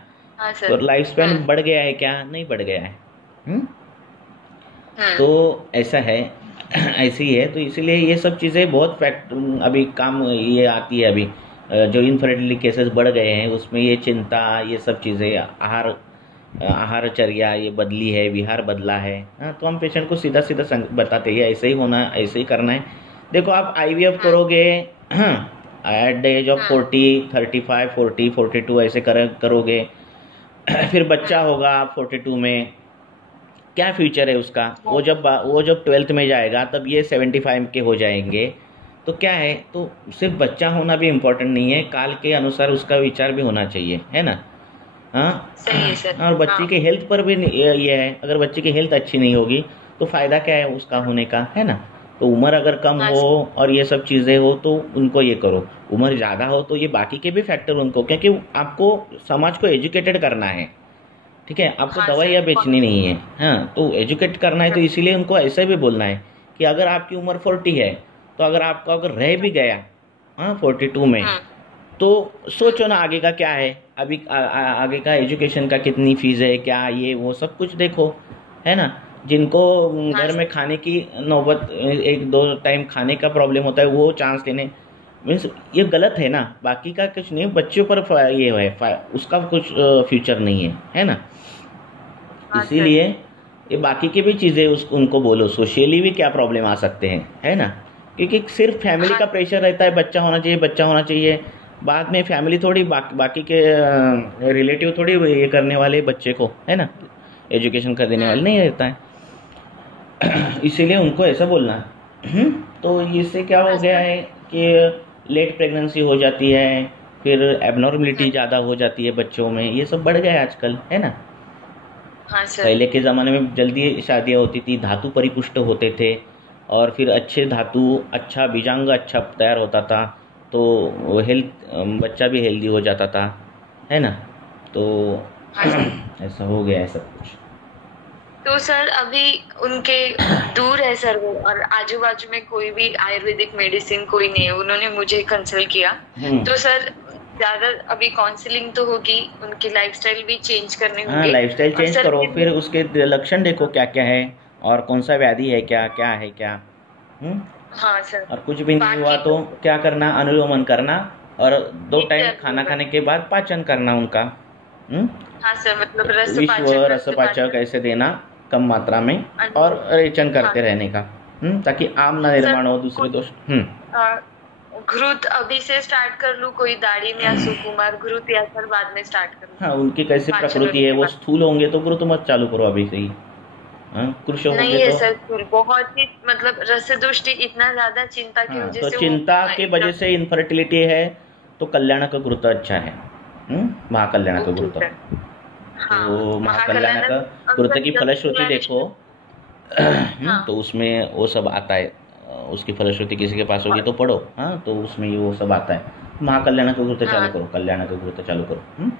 तो लाइफ स्पैन बढ़ गया है क्या? नहीं बढ़ गया है. तो ऐसा है. ऐसी है। तो इसीलिए ये सब चीज़ें बहुत फैक्ट अभी काम ये आती है। अभी जो इनफर्टिलिटी केसेस बढ़ गए हैं उसमें ये चिंता, ये सब चीज़ें, आहारचर्या ये बदली है, विहार बदला है। हाँ, तो हम पेशेंट को सीधा सीधा बताते हैं ऐसे ही होना, ऐसे ही करना है। देखो आप IVF करोगे एट द एज ऑफ 40, 35, 40, 42 ऐसे करोगे, फिर बच्चा होगा 42 में, क्या फ्यूचर है उसका? वो जब 12th में जाएगा तब ये 75 के हो जाएंगे। तो क्या है, तो सिर्फ बच्चा होना भी इम्पोर्टेंट नहीं है, काल के अनुसार उसका विचार भी होना चाहिए, है ना? हाँ, सही है सर। और बच्चे के हेल्थ पर भी ये है, अगर बच्चे की हेल्थ अच्छी नहीं होगी तो फायदा क्या है उसका होने का, है ना? तो उम्र अगर कम हो और ये सब चीज़ें हो तो उनको ये करो। उम्र ज़्यादा हो तो ये बाकी के भी फैक्टर उनको, क्योंकि आपको समाज को एजुकेटेड करना है, ठीक है? आपको दवाइयाँ बेचनी नहीं है। हाँ, तो एजुकेट करना है, तो इसीलिए उनको ऐसे भी बोलना है कि अगर आपकी उम्र 40 है तो अगर आपका अगर रह भी गया 42 में, तो सोचो ना आगे का क्या है। अभी आगे का एजुकेशन का कितनी फीस है, क्या ये वो सब कुछ देखो, है ना? जिनको घर में खाने की नौबत, 1-2 टाइम खाने का प्रॉब्लम होता है, वो चांस लेने मीन्स ये गलत है ना। बाकी का कुछ नहीं, बच्चों पर ये है, उसका कुछ फ्यूचर नहीं है ना? इसीलिए ये बाकी की भी चीज़ें उनको बोलो, सोशली भी क्या प्रॉब्लम आ सकते हैं, है ना? क्योंकि सिर्फ फैमिली का प्रेशर रहता है, बच्चा होना चाहिए, बच्चा होना चाहिए। बाद में फैमिली थोड़ी बाकी के रिलेटिव थोड़ी ये करने वाले बच्चे को, है ना, एजुकेशन कर देने वाले नहीं रहता है। इसीलिए उनको ऐसा बोलना है। तो इससे क्या हो गया है कि लेट प्रेगनेंसी हो जाती है, फिर एबनॉर्मलिटी ज़्यादा हो जाती है बच्चों में, ये सब बढ़ गया है आजकल, है ना? हाँ सर। पहले के ज़माने में जल्दी शादियाँ होती थी, धातु परिपुष्ट होते थे, और फिर अच्छे धातु, अच्छा बीजांग अच्छा तैयार होता था, तो हेल्थ बच्चा भी हेल्दी हो जाता था, है ना? तो ऐसा हो गया है सब कुछ। तो सर अभी उनके दूर है सर वो, और आजू बाजू में कोई भी आयुर्वेदिक मेडिसिन कोई नहीं है। उन्होंने मुझे कंसल्ट किया, तो सर ज्यादा अभी काउंसलिंग तो होगी, उनकी लाइफस्टाइल भी चेंज करनी होगी। हाँ, लाइफस्टाइल चेंज करो, फिर उसके लक्षण देखो क्या क्या है और कौन सा व्याधि है, क्या क्या है क्या। हाँ सर। और कुछ भी नहीं हुआ तो क्या करना, अनुलोमन करना, और 2 टाइम खाना खाने के बाद पाचन करना उनका। हाँ सर, मतलब रसपाचक ऐसे देना कम मात्रा में, और रेचन करते रहने का, ताकि आम ना निर्माण हो दूसरे दोष। घृत अभी से स्टार्ट कर लूं, कोई दाढ़ी में या सुकुमार घृत, या सर बाद में स्टार्ट कर लूं? हाँ, उनकी कैसी प्रकृति है, वो स्थूल होंगे तो घृत मत चालू करो अभी से ही। कृष नहीं है सर, बहुत ही मतलब रसदुष्टि इतना ज्यादा चिंता की वजह से, तो चिंता के वजह से इनफर्टिलिटी है, तो कल्याण का घृत अच्छा है, महाकल्याण का घृत। तो महाकल्याण का घृत की फलश्रुति देखो, तो उसमें वो सब आता है, उसकी फलश्रुति किसी के पास होगी तो पढ़ो। हाँ, तो उसमें वो सब आता है। महाकल्याण का घृत चालू करो, कल्याण का घृत चालू करो।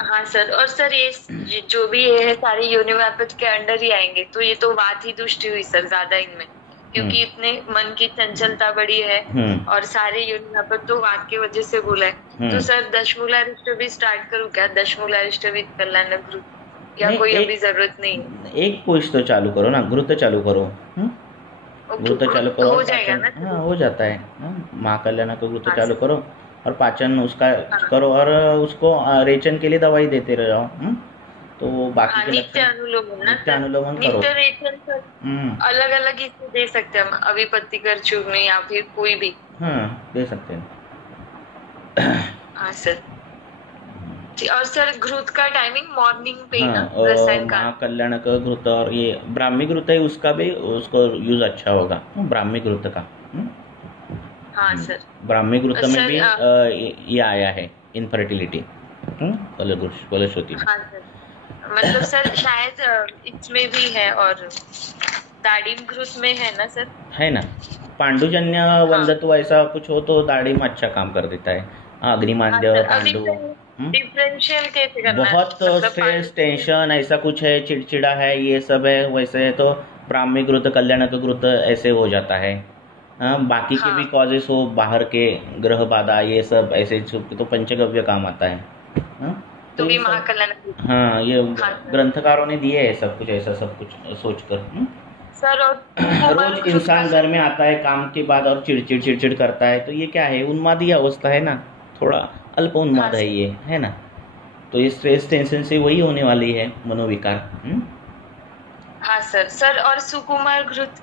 हाँ सर। और सर ये जो भी है सारे यूनिवैपथ के अंडर ही आएंगे, तो ये तो बात ही दुष्टि हुई सर ज्यादा इनमें, क्योंकि इतने मन की चंचलता बड़ी है, और सारे यूनिवैपथ तो वात की वजह से बोला है। तो सर दशमूलारिष्ट भी स्टार्ट करूँ क्या? दशमूलारिष्ट भी कल्याण घृत, या कोई अभी जरूरत नहीं? एक कोर्स तो चालू करो ना, घृत चालू करो। घृत चालू करो, हो जाएगा ना? हाँ, हो जाता है। महाकल्याण का घृत चालू करो, और पाचन उसका करो, और उसको रेचन के लिए दवाई देते रहो। तो बाकी के नित्य अनुलोमन करो। अलग अलग इसको दे सकते हैं हम, अभिपत्तिकर चूर्ण या फिर कोई भी। हाँ, दे सकते हैं। हाँ सर। और सर घृत का टाइमिंग मॉर्निंग पे ही ना, रसायन का? महाकल्याण का घृत, और ये ब्राह्मी घृत है, उसका भी उसको यूज अच्छा होगा, ब्राह्मी घृत का। हाँ सर। ब्राह्मी घृत में भी ये आया है इनफर्टिलिटी, फलश्रुति। हाँ सर, मतलब सर शायद इसमें भी है, और दाड़िम घृत में है ना सर? है ना, पांडुजन्य वंदत्व ऐसा कुछ हो तो दाड़िम अच्छा काम कर देता है। अग्निमांद्य, पांडु। डिफरेंशियल कैसे करना है? बहुत स्ट्रेस, टेंशन ऐसा कुछ है, चिड़चिड़ा है, ये सब है, वैसे है तो ब्राह्मी घृत, कल्याण का घृत ऐसे हो जाता है। बाकी के भी कॉजेस हो, बाहर के ग्रह बाधा, ये सब ऐसे तो पंचगव्य काम आता है। तो भी महाकल्याण। हाँ, ये ग्रंथकारों ने दिए है सब कुछ, ऐसा सब कुछ सोचकर। सर और रोज इंसान घर में आता है काम के बाद और चिड़चिड़ चिड़चिड़ करता है, तो ये क्या है, उन्मादी अवस्था है ना, थोड़ा अल्प उन्माद है ये, है ना। तो ये स्ट्रेस टेंशन से वही होने वाली है मनोविकार। हाँ सर और सुकुमार घृत,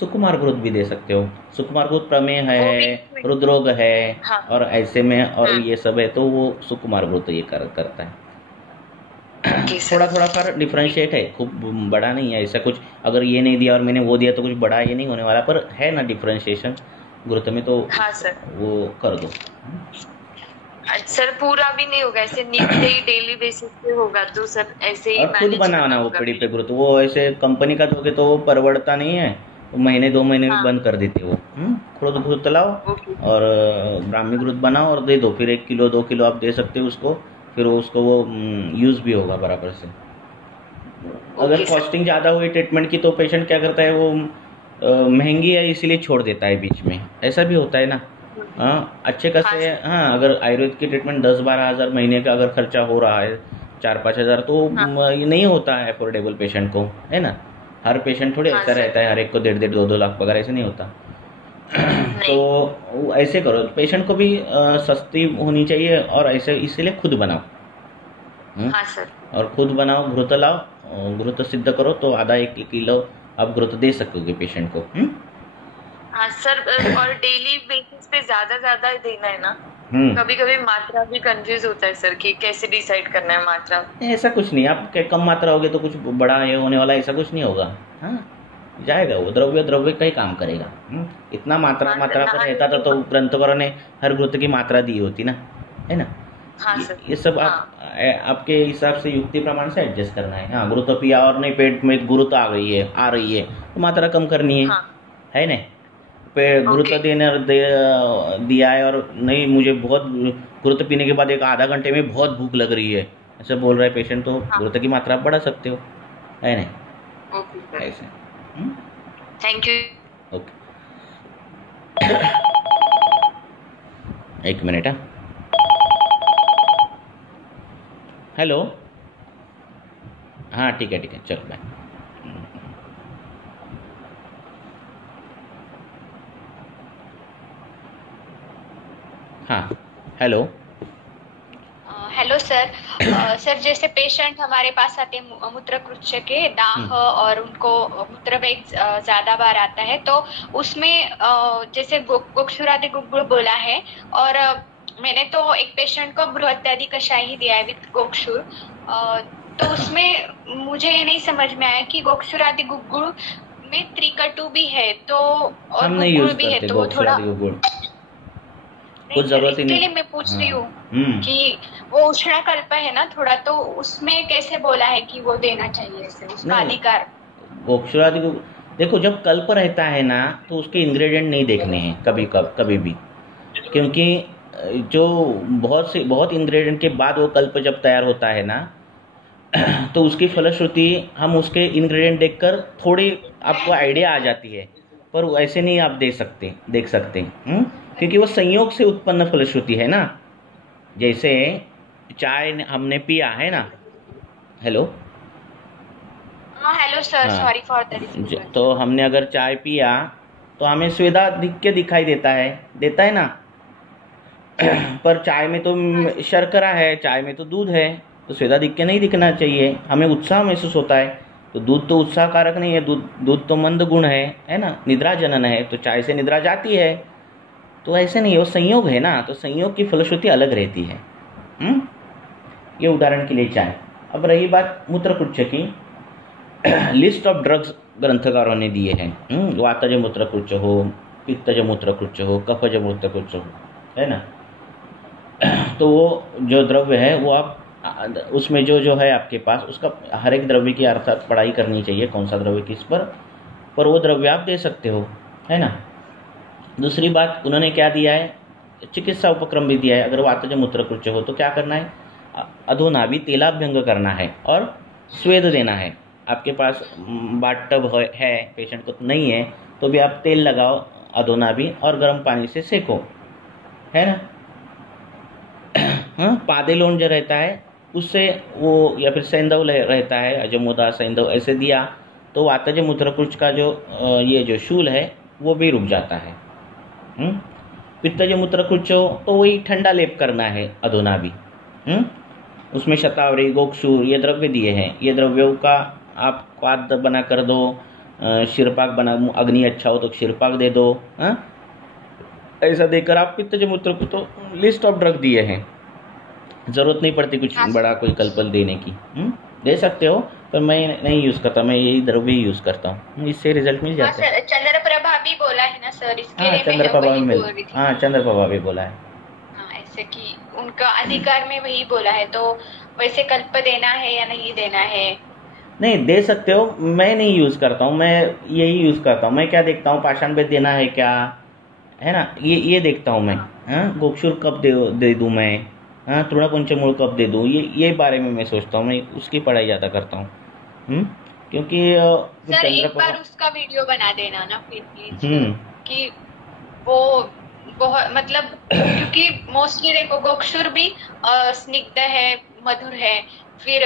सुकुमार घृत भी दे सकते हो। सुकुमार घृत प्रमेह है, हृदरोग है, हाँ। और ऐसे में और ये सब है, तो वो सुकुमार घृत ये करता है। थोड़ा थोड़ा सा डिफरेंशिएट है, खूब बड़ा नहीं है ऐसा कुछ। अगर ये नहीं दिया और मैंने वो दिया तो कुछ बड़ा ये नहीं होने वाला, पर है ना डिफरेंशिएशन घृत में, तो हाँ सर वो कर दो। सर पूरा भी नहीं होगा, ऐसे नित्य डेली बेसिस पे होगा तो सर ऐसे ही और खुद बनाना वो पेड़ी पे घृत, वो ऐसे कंपनी का दोगे तो वो परवड़ता नहीं है, तो महीने 2 महीने में बंद कर देते वो। खुद घृत लाओ और ब्राह्मी घृत बनाओ और दे दो, फिर 1 किलो 2 किलो आप दे सकते हो उसको, फिर उसको वो यूज़ भी होगा बराबर से। अगर कॉस्टिंग ज़्यादा हुई ट्रीटमेंट की तो पेशेंट क्या करता है, वो महंगी है इसीलिए छोड़ देता है बीच में, ऐसा भी होता है ना। हाँ अच्छे खासे, हाँ अगर आयुर्वेद की ट्रीटमेंट 10-12 हज़ार महीने का अगर खर्चा हो रहा है, 4-5 हज़ार, तो ये नहीं होता है अफोर्डेबल पेशेंट को, है ना। हर पेशेंट थोड़ी ऐसा रहता है हर एक को 1.5-1.5 2-2 लाख पगार, ऐसे नहीं होता। तो ऐसे करो, पेशेंट को भी सस्ती होनी चाहिए, और ऐसे इसीलिए खुद बनाओ। हाँ सर। और खुद बनाओ, घृत लाओ, घृत सिद्ध करो तो आधा 1 किलो आप घृत दे सकोगे पेशेंट को। हाँ सर, और डेली बेसिस पे ज्यादा देना है ना। कभी कभी मात्रा भी कंफ्यूज होता है सर कि कैसे डिसाइड करना है मात्रा। ऐसा कुछ नहीं, आप कम मात्रा होगे तो कुछ बड़ा ये होने वाला, ऐसा कुछ नहीं होगा। हाँ जाएगा वो, द्रव्य का ही काम करेगा। इतना मात्रा पर रहता था तो ग्रंथकारों ने हर घृत की मात्रा दी होती ना, है ना। हाँ सर। ये सब आपके हिसाब से युक्ति प्रमाण से एडजस्ट करना है। हाँ घृत पिया और नहीं पेट में घृत आ रही है तो मात्रा कम करनी है ना। घृत दिया है और नहीं, मुझे बहुत घृत पीने के बाद 1 आधा घंटे में बहुत भूख लग रही है, ऐसे बोल रहा है पेशेंट, तो घृत की मात्रा बढ़ा सकते हो, है ना। ओके ऐसे। Thank you. Okay 1 minute. Hello, हाँ ठीक है चलो बाय। हाँ हेलो। Hello sir. सर जैसे पेशेंट हमारे पास आते हैं मूत्रकृच्छ के दाह और उनको मूत्रवेग ज्यादा बार आता है, तो उसमें जैसे गोक्षुरादि गुग्गुल बोला है, और मैंने तो एक पेशेंट को बृहत्यादि कषाय ही दिया है विद गोक्षुर, तो उसमें मुझे ये नहीं समझ में आया कि गोक्षुरादि गुग्गुल में त्रिकटु भी है तो और गुग्गुल भी है, तो थोड़ा कुछ जरूरत ही नहीं। इसके लिए मैं पूछ रही हूँ कि वो उष्णकल्प है ना थोड़ा, तो उसमें कैसे बोला है कि वो देना चाहिए उसका अधिकार। गोक्षुरादि को देखो, जब कल्प रहता है ना तो उसके इंग्रेडिएंट नहीं देखने हैं कभी भी, क्योंकि जो बहुत इंग्रेडिएंट के बाद वो कल्प जब तैयार होता है ना तो उसकी फलश्रुति हम उसके इंग्रेडिएंट देखकर थोड़ी आपको आइडिया आ जाती है, पर ऐसे नहीं आप देख सकते क्योंकि वो संयोग से उत्पन्न फलश्रुति है ना। जैसे चाय हमने पिया है ना। Hello. Hello sir, sorry for that. तो हमने अगर चाय पिया तो हमें स्वेदा दिखाई देता है ना, पर चाय में तो शर्करा है, चाय में तो दूध है, तो स्वेदा नहीं दिखना चाहिए। हमें उत्साह महसूस होता है, तो दूध तो उत्साह कारक नहीं है, दूध तो मंद गुण है ना, निद्रा जनन है, तो चाय से निद्रा जाती है। तो ऐसे नहीं है, वो संयोग है ना, तो संयोग की फलश्रुति अलग रहती है। ये उदाहरण के लिए चाय। अब रही बात मूत्रकृच्छ की, लिस्ट ऑफ ड्रग्स ग्रंथकारों ने दिए हैं। वातज मूत्रकृच्छ हो, पित्तज मूत्रकृच्छ हो, कफज मूत्रकृच्छ हो, है ना। तो वो जो द्रव्य है वो आप उसमें जो है आपके पास, उसका हर एक द्रव्य की अर्थात पढ़ाई करनी चाहिए, कौन सा द्रव्य किस पर वो द्रव्य आप दे सकते हो, है ना। दूसरी बात उन्होंने क्या दिया है, चिकित्सा उपक्रम भी दिया है। अगर वातज मूत्रकृच्छ हो तो क्या करना है, अधोनाभि तेलाभ्यंग करना है और स्वेद देना है। आपके पास बाथटब है, पेशेंट को नहीं है तो भी आप तेल लगाओ अधोनाभि और गर्म पानी से सेको, है ना। हाँ, पादेलोन जो रहता है उससे वो, या फिर सेंधव रहता है, अजमोदा सेंधव ऐसे दिया तो वातज मूत्रकुच का जो ये जो शूल है वो भी रुक जाता है। पित्तज मूत्रकुच हो तो वही ठंडा लेप करना है अधुना भी। उसमें शतावरी गोक्षूर ये द्रव्य दिए हैं, ये द्रव्यों का आप क्वाद बना कर दो, शिरपाक बना, अग्नि अच्छा हो तो शिरपाक दे दो। ऐसा देकर आप पित्तज मूत्रकुच तो लिस्ट ऑफ ड्रग दिए हैं, जरूरत नहीं पड़ती कुछ बड़ा कोई कल्पल देने की। दे सकते हो पर मैं नहीं यूज करता, मैं यही द्रव्य ही यूज करता हूँ, इससे रिजल्ट मिल जाता है। चंद्रप्रभा भी बोला है ना सर, इसके लिए चंद्रप्रभा में चंद्रप्रभा भी बोला है। ऐसे कि उनका अधिकार में वही बोला है, तो वैसे कल्प देना है या नहीं देना है? नहीं दे सकते हो, मैं नहीं यूज करता हूँ, मैं यही यूज करता हूँ। मैं क्या देखता हूँ, पाषाण भेद देना है क्या, है ना, ये देखता हूँ मैं। गोक्षुर कब दे दूँ मैं, तृणपुंचमूल कब दे दूँ, ये बारे में मैं सोचता हूँ, मैं उसकी पढ़ाई ज़्यादा करता हूँ। क्योंकि सर एक बार उसका वीडियो बना देना ना फिर प्लीज, कि वो बहुत मतलब क्योंकि मोस्टली देखो गोक्षुर भी स्निग्ध है, मधुर है, फिर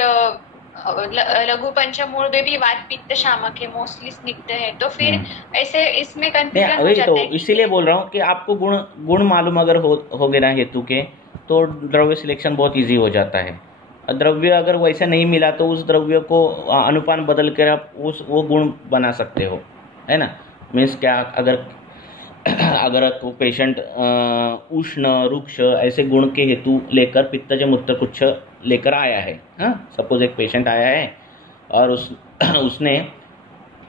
लघु पंचमूल में भी वात पित्त शामक है, मोस्टली स्निग्ध है, तो फिर ऐसे इसमें कंफ्यूजन हो जाता है। इसीलिए बोल रहा हूँ कि आपको गुण मालूम अगर हो गए ना हेतु के, तो द्रव्य सिलेक्शन बहुत इजी हो जाता है। द्रव्य अगर वैसा नहीं मिला तो उस द्रव्य को अनुपान बदल कर आप वो गुण बना सकते हो, है ना। मीन्स क्या, अगर तो पेशेंट उष्ण रुक्ष ऐसे गुण के हेतु लेकर पित्तज मूत्रकुच्छ लेकर आया है, सपोज एक पेशेंट आया है और उसने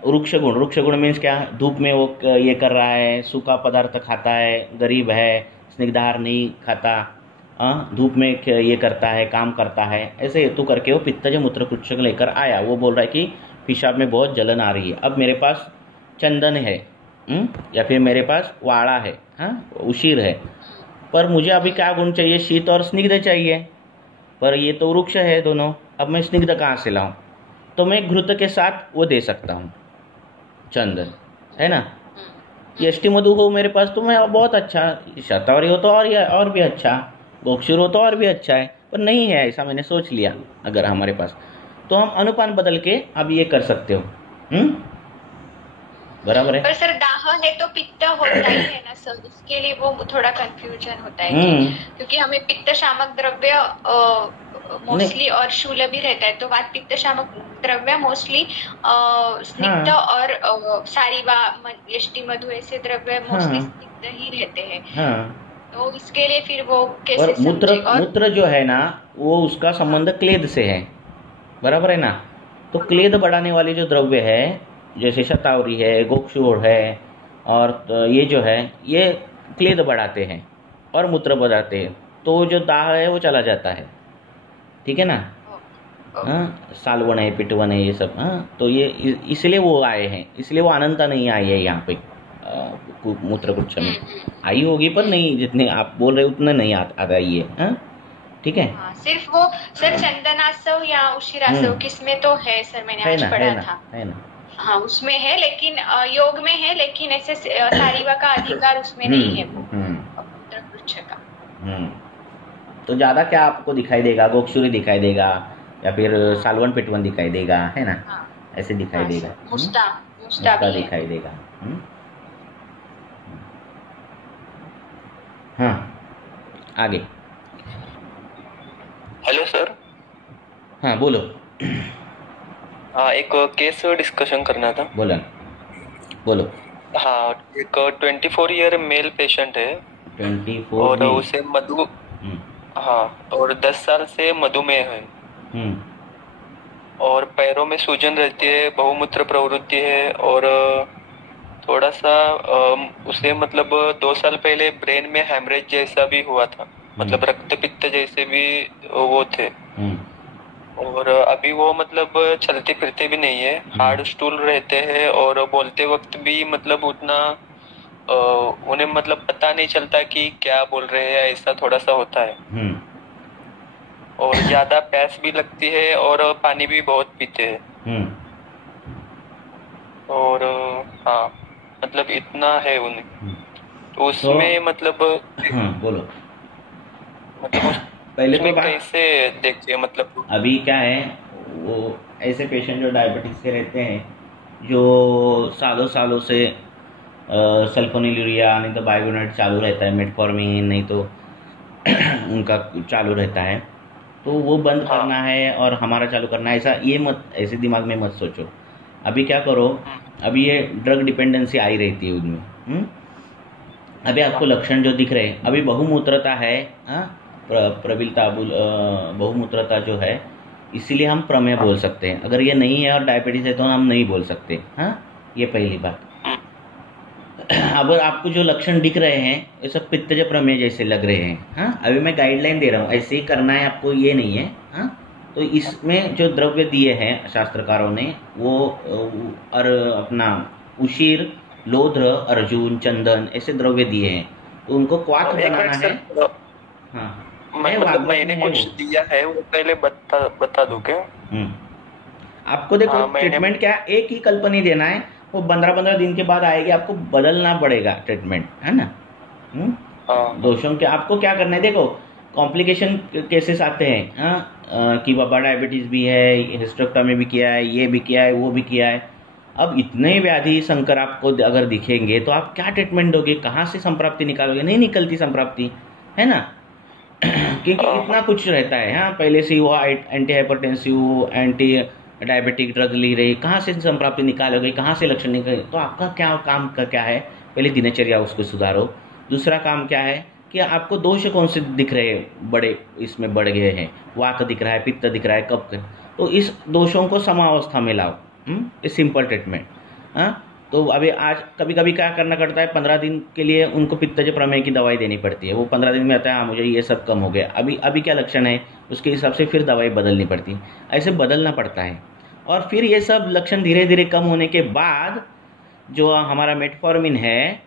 रुक्ष गुण मीन्स क्या, धूप में वो ये कर रहा है, सूखा पदार्थ खाता है, गरीब है, स्निग्धार नहीं खाता, धूप में ये करता है, काम करता है, ऐसे हेतु करके वो पित्तज मूत्रकुच्छ लेकर आया। वो बोल रहा है कि पेशाब में बहुत जलन आ रही है, अब मेरे पास चंदन है या फिर मेरे पास वाड़ा है, उशीर है, पर मुझे अभी क्या गुण चाहिए, शीत और स्निग्ध चाहिए, पर ये तो वृक्ष है दोनों, अब मैं स्निग्ध कहाँ से लाऊं? तो मैं घृत के साथ वो दे सकता हूँ, चंदन, है ना। यष्टि मधु हो मेरे पास तो मैं बहुत अच्छा, शतावरी हो तो और भी अच्छा, गोक्षुर हो तो और भी अच्छा है, पर नहीं है ऐसा मैंने सोच लिया अगर हमारे पास, तो हम अनुपान बदल के अब ये कर सकते हो। बराबर है। पर सर दाह है तो पित्त होता ही है ना सर, इसके लिए वो थोड़ा कंफ्यूजन होता है क्योंकि हमें पित्त शामक द्रव्य मोस्टली और शूल भी रहता है, तो वात पित्त शामक द्रव्य मोस्टली स्निग्ध और सारीवा यष्टि मधु ऐसे द्रव्य मोस्टली स्निग्ध ही रहते हैं। तो इसके लिए फिर वो कैसे समझे? मूत्र जो है ना वो उसका संबंध क्लेद से है, बराबर है ना। तो क्लेद बढ़ाने वाली जो द्रव्य है जैसे शतावरी है, गोक्षुर है, और ये जो है ये क्लेद बढ़ाते हैं और मूत्र बढ़ाते हैं, तो जो दाह है वो चला जाता है, ठीक है ना। सालवन है, पिटवन है, ये सब, तो ये इसलिए वो आए हैं, इसलिए वो अनंता नहीं आई है यहाँ पे मूत्रकुच्छ में। आई होगी पर नहीं, जितने आप बोल रहे उतने नहीं आता ये, ठीक है। सिर्फ वो सर चंदनासव या उशिरासव किसमें तो है सर, मैंने आज पढ़ा था, है ना। हाँ उसमें है, लेकिन योग में है, लेकिन ऐसे सारीवा का अधिकार उसमें नहीं है मूत्रकुच्छ का। तो ज्यादा क्या आपको दिखाई देगा, गोक्षुरी दिखाई देगा या फिर सालवन पिटवन दिखाई देगा, है ना। ऐसे दिखाई देगा, मुस्ता भी दिखाई देगा। हाँ आगे। Hello sir. हाँ बोलो। हाँ एक केस डिस्कशन करना था। बोलो। हाँ एक 24 ईयर मेल पेशेंट है 24 और उसे मधु हाँ और 10 साल से मधुमेह है और पैरों में सूजन रहती है, बहुमूत्र प्रवृत्ति है और थोड़ा सा उसे मतलब 2 साल पहले ब्रेन में हेमरेज जैसा भी हुआ था, मतलब रक्त पित्त जैसे भी वो थे और अभी वो मतलब चलते फिरते भी नहीं है, हार्ड स्टूल रहते हैं और बोलते वक्त भी मतलब उतना उन्हें मतलब पता नहीं चलता कि क्या बोल रहे हैं, ऐसा थोड़ा सा होता है और ज्यादा प्यास भी लगती है और पानी भी बहुत पीते हैं और हाँ मतलब इतना है उन्हें। तो उसमें मतलब बोलो मतलब पहले तो कैसे देखते हैं, मतलब अभी क्या है वो ऐसे पेशेंट जो डायबिटीज के रहते हैं जो सालों सालों से सल्फोनिलुरिया नहीं तो बाइगोनेट चालू रहता है, मेटफॉर्मिन नहीं तो उनका चालू रहता है, तो वो बंद करना है और हमारा चालू करना है, ऐसा ये मत, ऐसे दिमाग में मत सोचो। अभी क्या करो, अभी ये ड्रग डिपेंडेंसी आई रहती है उनमें। अभी आपको लक्षण जो दिख रहे हैं, अभी बहुमूत्रता है, प्रबलता बहुमूत्रता जो है, इसीलिए हम प्रमेय बोल सकते हैं। अगर ये नहीं है और डायबिटीज है तो हम नहीं बोल सकते। ये पहली बात। अब आपको जो लक्षण दिख रहे हैं ये सब पित्तज प्रमेय जैसे लग रहे हैं। अभी मैं गाइडलाइन दे रहा हूँ, ऐसे ही करना है आपको, ये नहीं है। तो इसमें जो द्रव्य दिए हैं शास्त्रकारों ने, वो और अपना उशीर, लोध्र, अर्जुन, चंदन ऐसे द्रव्य दिए हैं, तो उनको क्वाथ बनाना है। मैंने कुछ दिया है, वो पहले बता दूं क्या? आपको देखो ट्रीटमेंट क्या, एक ही कल्पनी देना है, वो 15-15 दिन के बाद आएगी, आपको बदलना पड़ेगा ट्रीटमेंट, है ना। दोषों के आपको क्या करना है, देखो कॉम्प्लिकेशन केसेस आते हैं कि बाबा डायबिटीज भी है, हिस्टेरेक्टोमी भी किया है, ये भी किया है, वो भी किया है। अब इतने व्याधि संकर आपको अगर दिखेंगे तो आप क्या ट्रीटमेंट दोगे, कहाँ से संप्राप्ति निकालोगे? नहीं निकलती संप्राप्ति, है ना, क्योंकि इतना कुछ रहता है। पहले से वो anti hypertensive, anti diabetic drug ली रही, कहाँ से संप्राप्ति निकालोगे, कहाँ से लक्षण निकले? तो आपका क्या काम का क्या है, पहले दिनचर्या उसको सुधारो। दूसरा काम क्या है कि आपको दोष कौन से दिख रहे हैं, बड़े इसमें बढ़ गए हैं, वात दिख रहा है, पित्त दिख रहा है, कफ, तो इस दोषों को समावस्था में लाओ। ये सिंपल ट्रीटमेंट। तो अभी आज कभी कभी क्या करना पड़ता है, 15 दिन के लिए उनको पित्तज प्रमेय की दवाई देनी पड़ती है। वो 15 दिन में आता है मुझे ये सब कम हो गया, अभी क्या लक्षण है, उसके हिसाब से फिर दवाई बदलनी पड़ती है। ऐसे बदलना पड़ता है। और फिर ये सब लक्षण धीरे धीरे कम होने के बाद जो हमारा मेटफॉर्मिन है,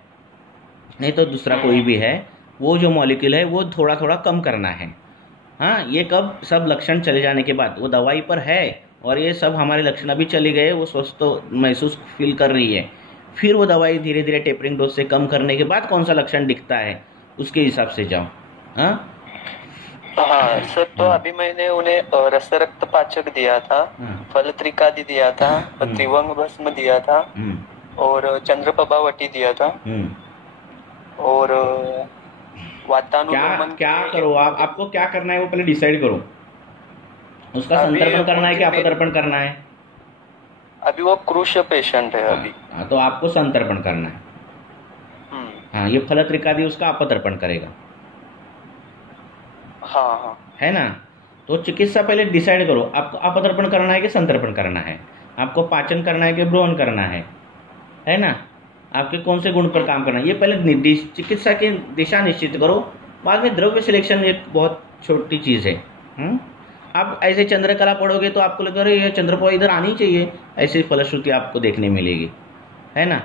नहीं तो दूसरा कोई भी है, वो जो मॉलिक्यूल है वो थोड़ा थोड़ा कम करना है। ये कब, सब लक्षण चले जाने के बाद। वो दवाई पर है और ये सब हमारे लक्षण अभी चले गए, वो स्वस्थ महसूस फील कर रही है, फिर वो दवाई धीरे धीरे टेपरिंग डोज से कम करने के बाद कौन सा लक्षण दिखता है उसके हिसाब से जाओ। हाँ सर, तो अभी मैंने उन्हें रस रक्त पाचक दिया था, फल त्रिकादि दिया था, त्रिवंग भस्म दिया था, और चंद्रप्रभावटी दिया था, और वातानुलोमन। क्या करो आपको क्या करना है वो पहले डिसाइड करो। उसका संतर्पण करना है कि अपतर्पण करना है? अभी वो क्रूश पेशेंट है अभी। तो आपको संतर्पण करना है। ये फल त्रिकादि उसका अपतर्पण करेगा। हाँ, है ना। तो चिकित्सा पहले डिसाइड करो, आपको अपतर्पण करना है कि संतर्पण करना है, आपको पाचन करना है कि ब्रोहन करना है ना, आपके कौन से गुण पर काम करना है, ये पहले चिकित्सा की दिशा निश्चित करो। बाद में द्रव्य सिलेक्शन एक बहुत छोटी चीज़ है। आप ऐसे चंद्रकला पढ़ोगे तो आपको लगेगा ये चंद्रप्रभा इधर आनी चाहिए, ऐसी फलश्रुति आपको देखने मिलेगी, है ना।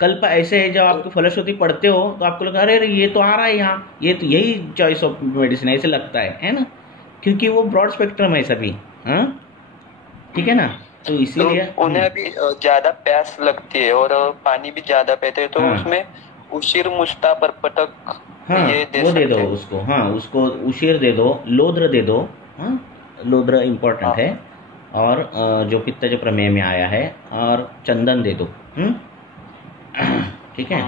कल्प ऐसे है, जब आपको फलश्रुति पढ़ते हो तो आपको लगता है अरे ये तो आ रहा है यहाँ, ये तो यही चॉइस ऑफ मेडिसिन है, ऐसे लगता है ना, क्योंकि वो ब्रॉड स्पेक्ट्रम है सभी। ठीक है ना। तो इसीलिए तो उन्हें अभी ज्यादा प्यास लगती है और पानी भी ज्यादा पीते हैं, तो उसमें उशीर, मुष्टा, परपटक ये वो दे दो उसको। उसको उशीर दे दो, लोध्र दे दो। लोध्र इम्पोर्टेंट है। और जो पित्तज प्रमेय में आया है, और चंदन दे दो। ठीक है।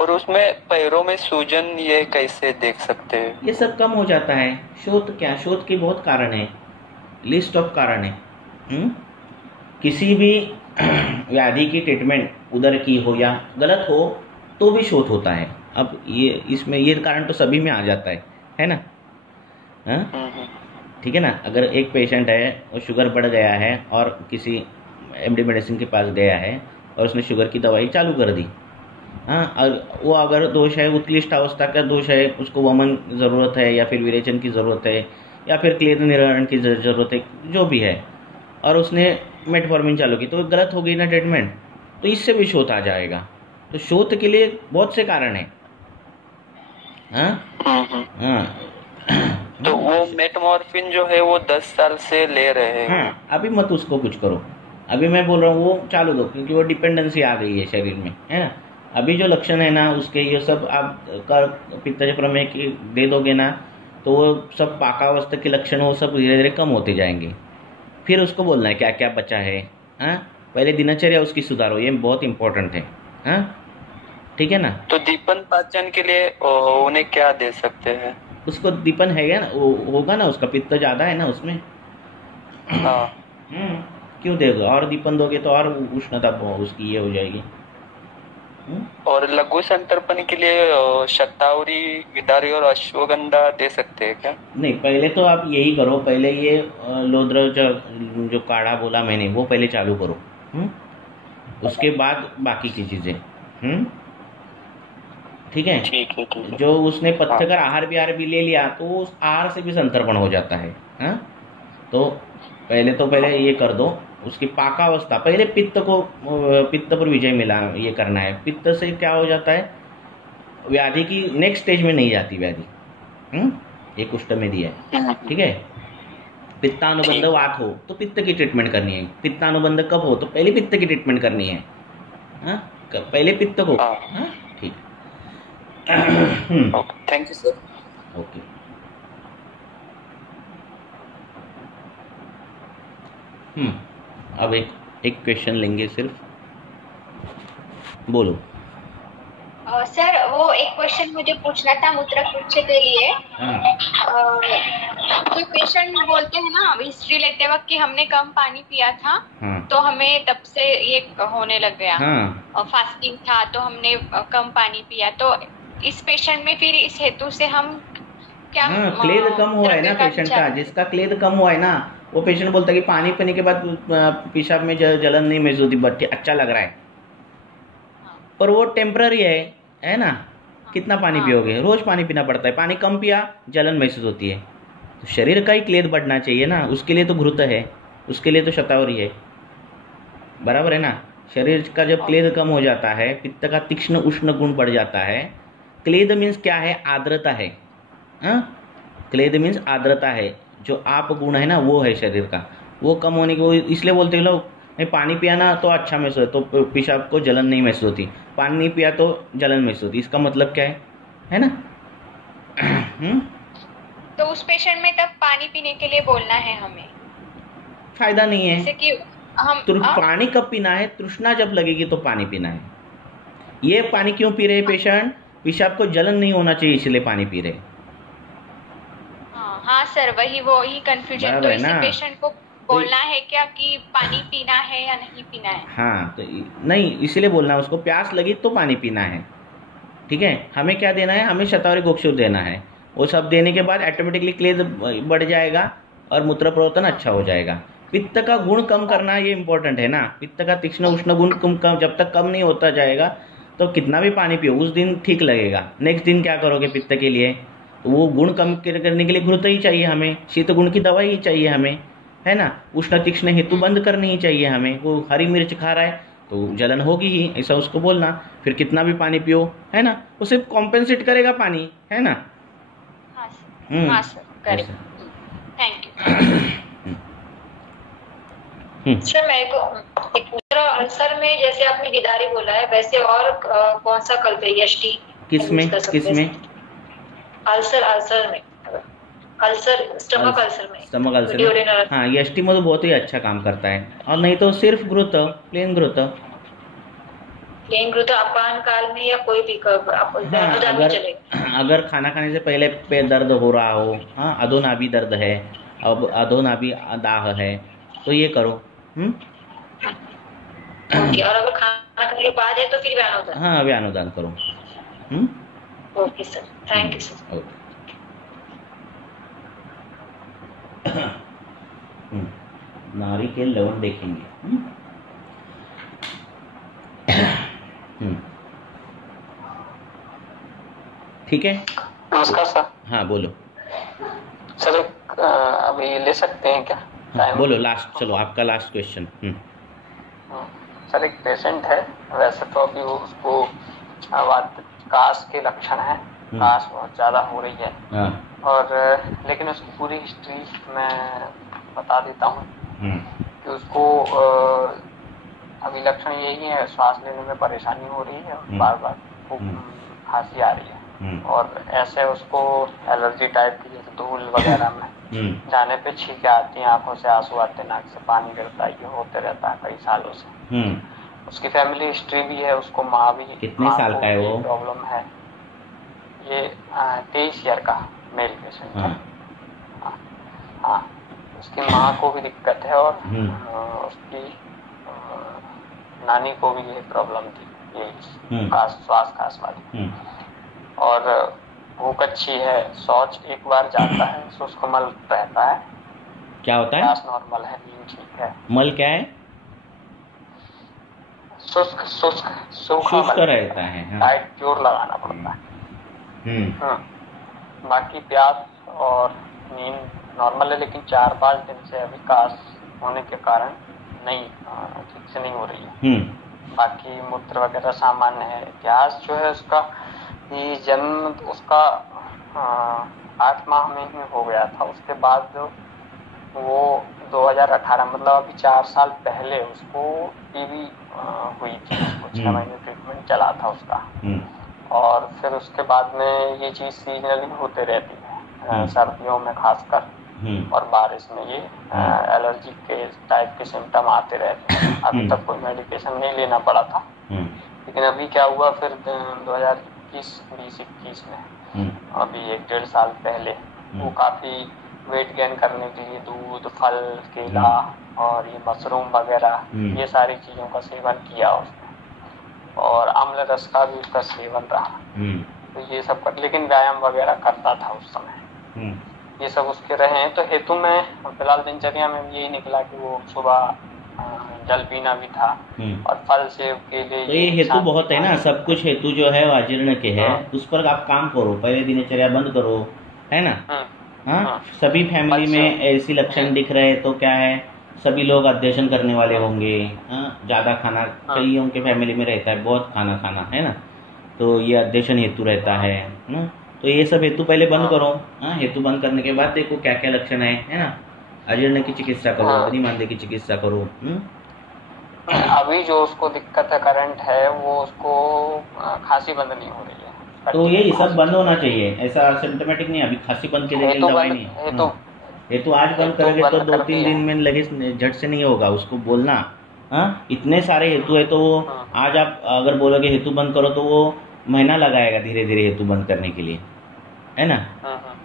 और उसमें पैरों में सूजन, ये कैसे देख सकते हैं? ये सब कम हो जाता है। शोथ के बहुत कारण है, लिस्ट ऑफ कारण है। किसी भी व्याधि की ट्रीटमेंट उदर की हो या गलत हो तो भी शोथ होता है। अब ये इसमें ये कारण तो सभी में आ जाता है ना। ठीक है ना। अगर एक पेशेंट है और शुगर बढ़ गया है और किसी एमडी मेडिसिन के पास गया है और उसने शुगर की दवाई चालू कर दी, वो अगर दोष है, उत्कृष्ट अवस्था का दोष है, उसको वमन ज़रूरत है या फिर विरेचन की ज़रूरत है या फिर क्लेद निवारण की ज़रूरत है, जो भी है, और उसने मेटफॉर्मिन चालू की, तो गलत हो गई ना ट्रीटमेंट, तो इससे भी शोथ आ जाएगा। तो शोथ के लिए बहुत से कारण हैं। तो वो मेटमॉर्फिन जो है वो 10 साल से ले रहे हैं। अभी मत उसको कुछ करो। अभी मैं बोल रहा हूँ वो चालू दो, क्योंकि वो डिपेंडेंसी आ गई है शरीर में, है ना। अभी जो लक्षण है ना उसके, ये सब आप पित्तज प्रमेय की दे दोगे ना, तो वो सब पाकावस्था के लक्षण वो सब धीरे धीरे कम होते जाएंगे। फिर उसको बोलना है क्या क्या बचा है, हाँ, पहले दिनचर्या उसकी सुधारो, ये बहुत इंपॉर्टेंट है। हाँ, ठीक है ना। तो दीपन पाचन के लिए उन्हें क्या दे सकते हैं? उसको दीपन है ना, होगा ना, उसका पित्त ज्यादा है ना उसमें। हाँ। क्यों देगा? और दीपन दोगे तो और उष्णता उसकी ये हो जाएगी। और लघु संतर्पण के लिए शतावरी, गिदारी और अश्वगंधा दे सकते हैं क्या? नहीं, पहले तो आप यही करो, पहले ये लोद्र जो काढ़ा बोला मैंने वो पहले चालू करो। उसके बाद बाकी की चीजें। ठीक है। ठीक है। जो उसने पथ्यकर आहार विहार भी ले लिया तो उस आहार से भी संतर्पण हो जाता है। हाँ, तो पहले ये कर दो। उसकी पाकावस्था, पहले पित्त पर विजय मिला, ये करना है। पित्त से क्या हो जाता है, व्याधि की नेक्स्ट स्टेज में नहीं जाती व्याधि। ये कुष्ठ में दिया है। ठीक है। पित्तानुबंध वात हो तो पित्त की ट्रीटमेंट करनी है, पित्तानुबंध कब हो तो पहले पित्त की ट्रीटमेंट करनी है। हाँ, पहले पित्त को। हाँ, ठीक। Thank you sir. ओके। अब एक क्वेश्चन लेंगे सिर्फ, बोलो। सर वो एक क्वेश्चन मुझे पूछना था मूत्रकुच्छ के लिए। जो पेशेंट बोलते हैं ना हिस्ट्री लेते वक्त कि हमने कम पानी पिया था, तो हमें तब से ये होने लग गया। फास्टिंग था तो हमने कम पानी पिया, तो इस पेशेंट में फिर इस हेतु से हम क्या? क्लेद कम हुआ है ना पेशेंट का, जिसका क्लेद कम हुआ है ना वो पेशेंट बोलता है कि पानी पीने के बाद पेशाब में जलन नहीं महसूस होती, बट अच्छा लग रहा है। पर वो टेम्पररी है ना। कितना पानी पियोगे? रोज पानी पीना पड़ता है। पानी कम पिया जलन महसूस होती है। तो शरीर का ही क्लेद बढ़ना चाहिए ना, उसके लिए तो घृत है, उसके लिए तो शतावरी है, बराबर है ना। शरीर का जब क्लेद कम हो जाता है, पित्त का तीक्ष्ण उष्ण गुण बढ़ जाता है। क्लेद मीन्स क्या है? आर्द्रता है। क्लेद मीन्स आर्द्रता है, जो आप गुण है ना वो है शरीर का, वो कम होने को इसलिए बोलते हैं लोग नहीं पानी पिया ना तो अच्छा महसूस होता, तो पेशाब को जलन नहीं महसूस होती, पानी नहीं पिया तो जलन महसूस होती। इसका मतलब क्या है ना। तो उस पेशेंट में तब पानी पीने के लिए बोलना है हमें, फायदा नहीं है। जैसे कि हम पानी कब पीना है? तृष्णा जब लगेगी तो पानी पीना है। ये पानी क्यों पी रहे पेशेंट? पेशाब को जलन नहीं होना चाहिए इसलिए पानी पी रहे। हाँ सर, वही कंफ्यूजन। तो इसी पेशेंट को बोलना है क्या कि पानी पीना है या नहीं पीना है? हाँ, तो नहीं इसलिए बोलना है उसको, प्यास लगी तो पानी पीना है। ठीक है। हमें क्या देना है? हमें शतावरी गोक्षुर देना है। वो सब देने के बाद ऑटोमेटिकली क्लेद बढ़ जाएगा और मूत्र प्रवर्तन अच्छा हो जाएगा। पित्त का गुण कम करना ये इंपॉर्टेंट है ना। पित्त का तीक्ष्ण उष्ण गुण कम जब तक कम नहीं होता जाएगा तो कितना भी पानी पियो उस दिन ठीक लगेगा। नेक्स्ट दिन क्या करोगे पित्त के लिए? तो वो गुण कम करने के लिए घृत ही चाहिए हमें, शीत गुण की दवाई ही चाहिए हमें, है ना। उष्ण तीक्ष्ण हेतु बंद करनी ही चाहिए हमें। वो हरी मिर्च खा रहा है तो जलन होगी ही, ऐसा उसको बोलना। फिर कितना भी पानी पियो, है ना, उसे कॉम्पेंसेट करेगा पानी, है ना। हाँ सर, थैंक यू। सर मेरे को अल्सर में जैसे आपने गिदारी बोला है, वैसे और कौन सा कल्प है? यष्टि किसमें? अल्सर में, स्टमक अल्सर। हाँ, यष्टि में तो बहुत ही अच्छा काम करता है। और नहीं तो सिर्फ घृत, प्लेन घृत अपान काल में या कोई भी अगर खाना खाने से पहले पेट दर्द हो रहा हो, हाँ, अधोनाभि दर्द है, अब अधोनाभि दाह है, तो ये करो। और अगर खाना खाने के बाद है तो फिर व्यानोदान। हाँ, व्यानोदान करो। Okay sir, thank you sir. नारी के लवण देखेंगे। ठीक है। नमस्कार सर। हाँ बोलो सर, अभी ले सकते हैं क्या? हाँ, बोलो लास्ट, चलो आपका लास्ट क्वेश्चन। सर एक पेशेंट है, वैसे तो अभी उसको काश के लक्षण है, काश बहुत ज्यादा हो रही है। हाँ। और लेकिन उसकी पूरी हिस्ट्री मैं बता देता हूँ कि उसको अभी लक्षण यही है, सांस लेने में परेशानी हो रही है और बार बार खांसी आ रही है, और ऐसे उसको एलर्जी टाइप की जैसे धूल वगैरह में जाने पे छींकें आती हैं, आंखों से आंसू आते, नाक से पानी गिरता है, ये होते रहता है कई सालों से। उसकी फैमिली हिस्ट्री भी है, उसको माँ भी, कितने साल का है वो? प्रॉब्लम है। ये 23 ईयर का मेल पेशेंट है। हाँ, उसकी माँ को भी दिक्कत है और उसकी नानी को भी ये प्रॉब्लम थी, ये श्वास खास वाली। और भूख अच्छी है, शौच एक बार जाता है, शुष्क मल रहता है। क्या होता है? श्वास नॉर्मल है, नींद ठीक है। मल क्या है? शुष्क रहता है। टाइट जोर लगाना पड़ता है। बाकी प्यास और नींद नॉर्मल है, लेकिन 4-5 दिन से अभी काश होने के कारण नहीं ठीक से नहीं हो रही है। बाकी मूत्र वगैरह सामान्य है। इतिहास जो है उसका, ये जन्म उसका 8 माह में ही हो गया था। उसके बाद वो 2018 मतलब अभी 4 साल पहले उसको टीबी हुई थी। उसको 6 महीने ट्रीटमेंट चला था उसका। और फिर उसके बाद में ये चीज सीजनली होते रहती है, सर्दियों में खासकर और बारिश में ये एलर्जी के टाइप के सिम्टम आते रहते हैं। अभी तक कोई मेडिकेशन नहीं लेना पड़ा था, लेकिन अभी क्या हुआ फिर 2020-21 में, अभी 1-1.5 साल पहले वो काफी वेट गेन करने के लिए दूध, फल, केला और ये मशरूम वगैरह ये सारी चीजों का सेवन किया उसने, और अम्ल रस का भी उसका सेवन रहा। तो ये सब कर, लेकिन व्यायाम वगैरह करता था उस समय। ये सब उसके रहे हैं। तो हेतु में फिलहाल दिनचर्या में यही निकला कि वो सुबह जल पीना भी था और फल सेब के लिए। तो ये हेतु बहुत है ना, सब कुछ हेतु जो है वो अजीर्ण के है। उस पर आप काम करो, पहले दिनचर्या बंद करो, है ना। हाँ, सभी फैमिली में ऐसी लक्षण दिख रहे तो क्या है, सभी लोग अध्ययन करने वाले होंगे। ज्यादा खाना कईयों के फैमिली में रहता है, बहुत खाना खाना, है ना, तो ये अध्ययन हेतु रहता है ना। तो ये सब हेतु पहले बंद करो। हेतु बंद करने के बाद देखो क्या क्या लक्षण है ना। अजीर्ण की चिकित्सा करो, अग्निमांद्य की चिकित्सा करो। अभी जो उसको दिक्कत है करंट है, वो उसको खांसी बंद नहीं हो रही है। तो ये सब बंद होना चाहिए, ऐसा सिम्टोमेटिक नहीं। अभी खांसी बंद के लिए दवाई नहीं है। हेतु आज बंद करोगे तो 2-3 दिन में लगे झट से नहीं होगा। उसको बोलना, इतने सारे हेतु है तो आज आप अगर बोलोगे हेतु बंद करो तो वो महीना लगाएगा धीरे धीरे हेतु बंद करने के लिए, है ना।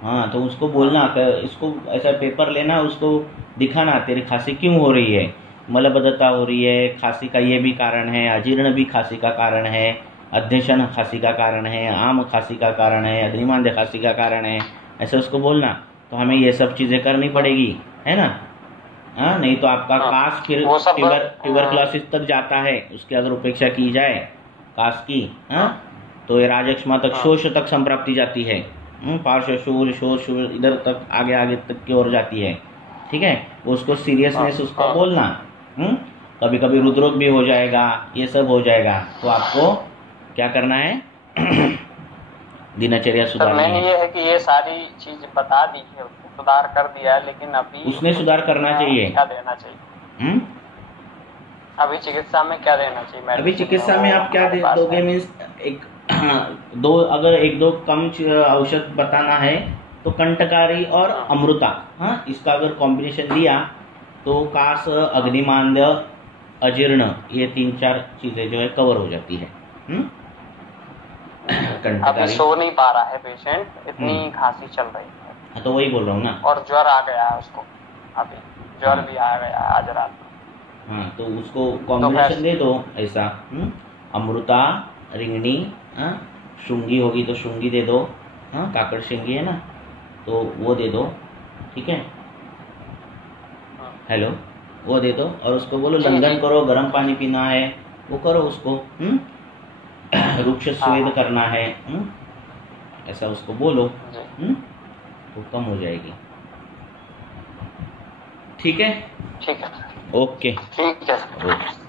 हाँ, तो उसको बोलना, इसको ऐसा पेपर लेना, उसको दिखाना तेरी खांसी क्यों हो रही है, मलबद्धता हो रही है, खांसी का ये भी कारण है, अजीर्ण भी खांसी का कारण है, अध्यशन खांसी का कारण है, आम खांसी का कारण है, अग्निमांद्य खांसी का कारण है, ऐसा उसको बोलना। तो हमें ये सब चीजें करनी पड़ेगी, है ना। हाँ, नहीं तो आपका काश फिर ट्यूबरक्लोसिस तक जाता है। उसकी अगर उपेक्षा की जाए काश की, तो ये राजक्षमा तक, शोष तक संप्राप्ति जाती है। पार्श्व शोष इधर तक आगे तक की ओर जाती है। ठीक है, उसको सीरियसनेस उसको बोलना। कभी कभी हृदरोग भी हो जाएगा, ये सब हो जाएगा। तो आपको क्या करना है, दिनचर्या सुधारनी है। ये है कि ये सारी चीज बता दी है, सुधार कर दिया है, लेकिन अभी उसने सुधार करना चाहिए। क्या देना चाहिए? अभी चिकित्सा में क्या देना चाहिए? अभी चिकित्सा में आप क्या दोगे, मीन्स अगर 1-2 कम औषध बताना है तो कंटकारी और अमृता, इसका अगर कॉम्बिनेशन दिया तो काश, अग्निमांद्य, अजीर्ण, ये 3-4 चीजें जो है कवर हो जाती है। अभी सो नहीं पा रहा है पेशेंट, इतनी खांसी चल रही है। तो वही बोल रहा हूँ ना। और ज्वर आ गया है उसको, अभी ज्वर भी आ गया आज रात में। हाँ, तो उसको कॉम्बिनेशन दे दो ऐसा, अमृता, रिंगणी, शुंगी होगी तो शुंगी दे दो, काकड़ शुंगी है ना, तो वो दे दो। ठीक है, हेलो, वो दे दो। और उसको बोलो लंघन करो, गर्म पानी पीना है वो करो उसको। वृक्ष स्वेद करना है, ऐसा उसको बोलो। तो कम हो जाएगी। ठीक है, ठीक है, ओके, ठीक है। ओके।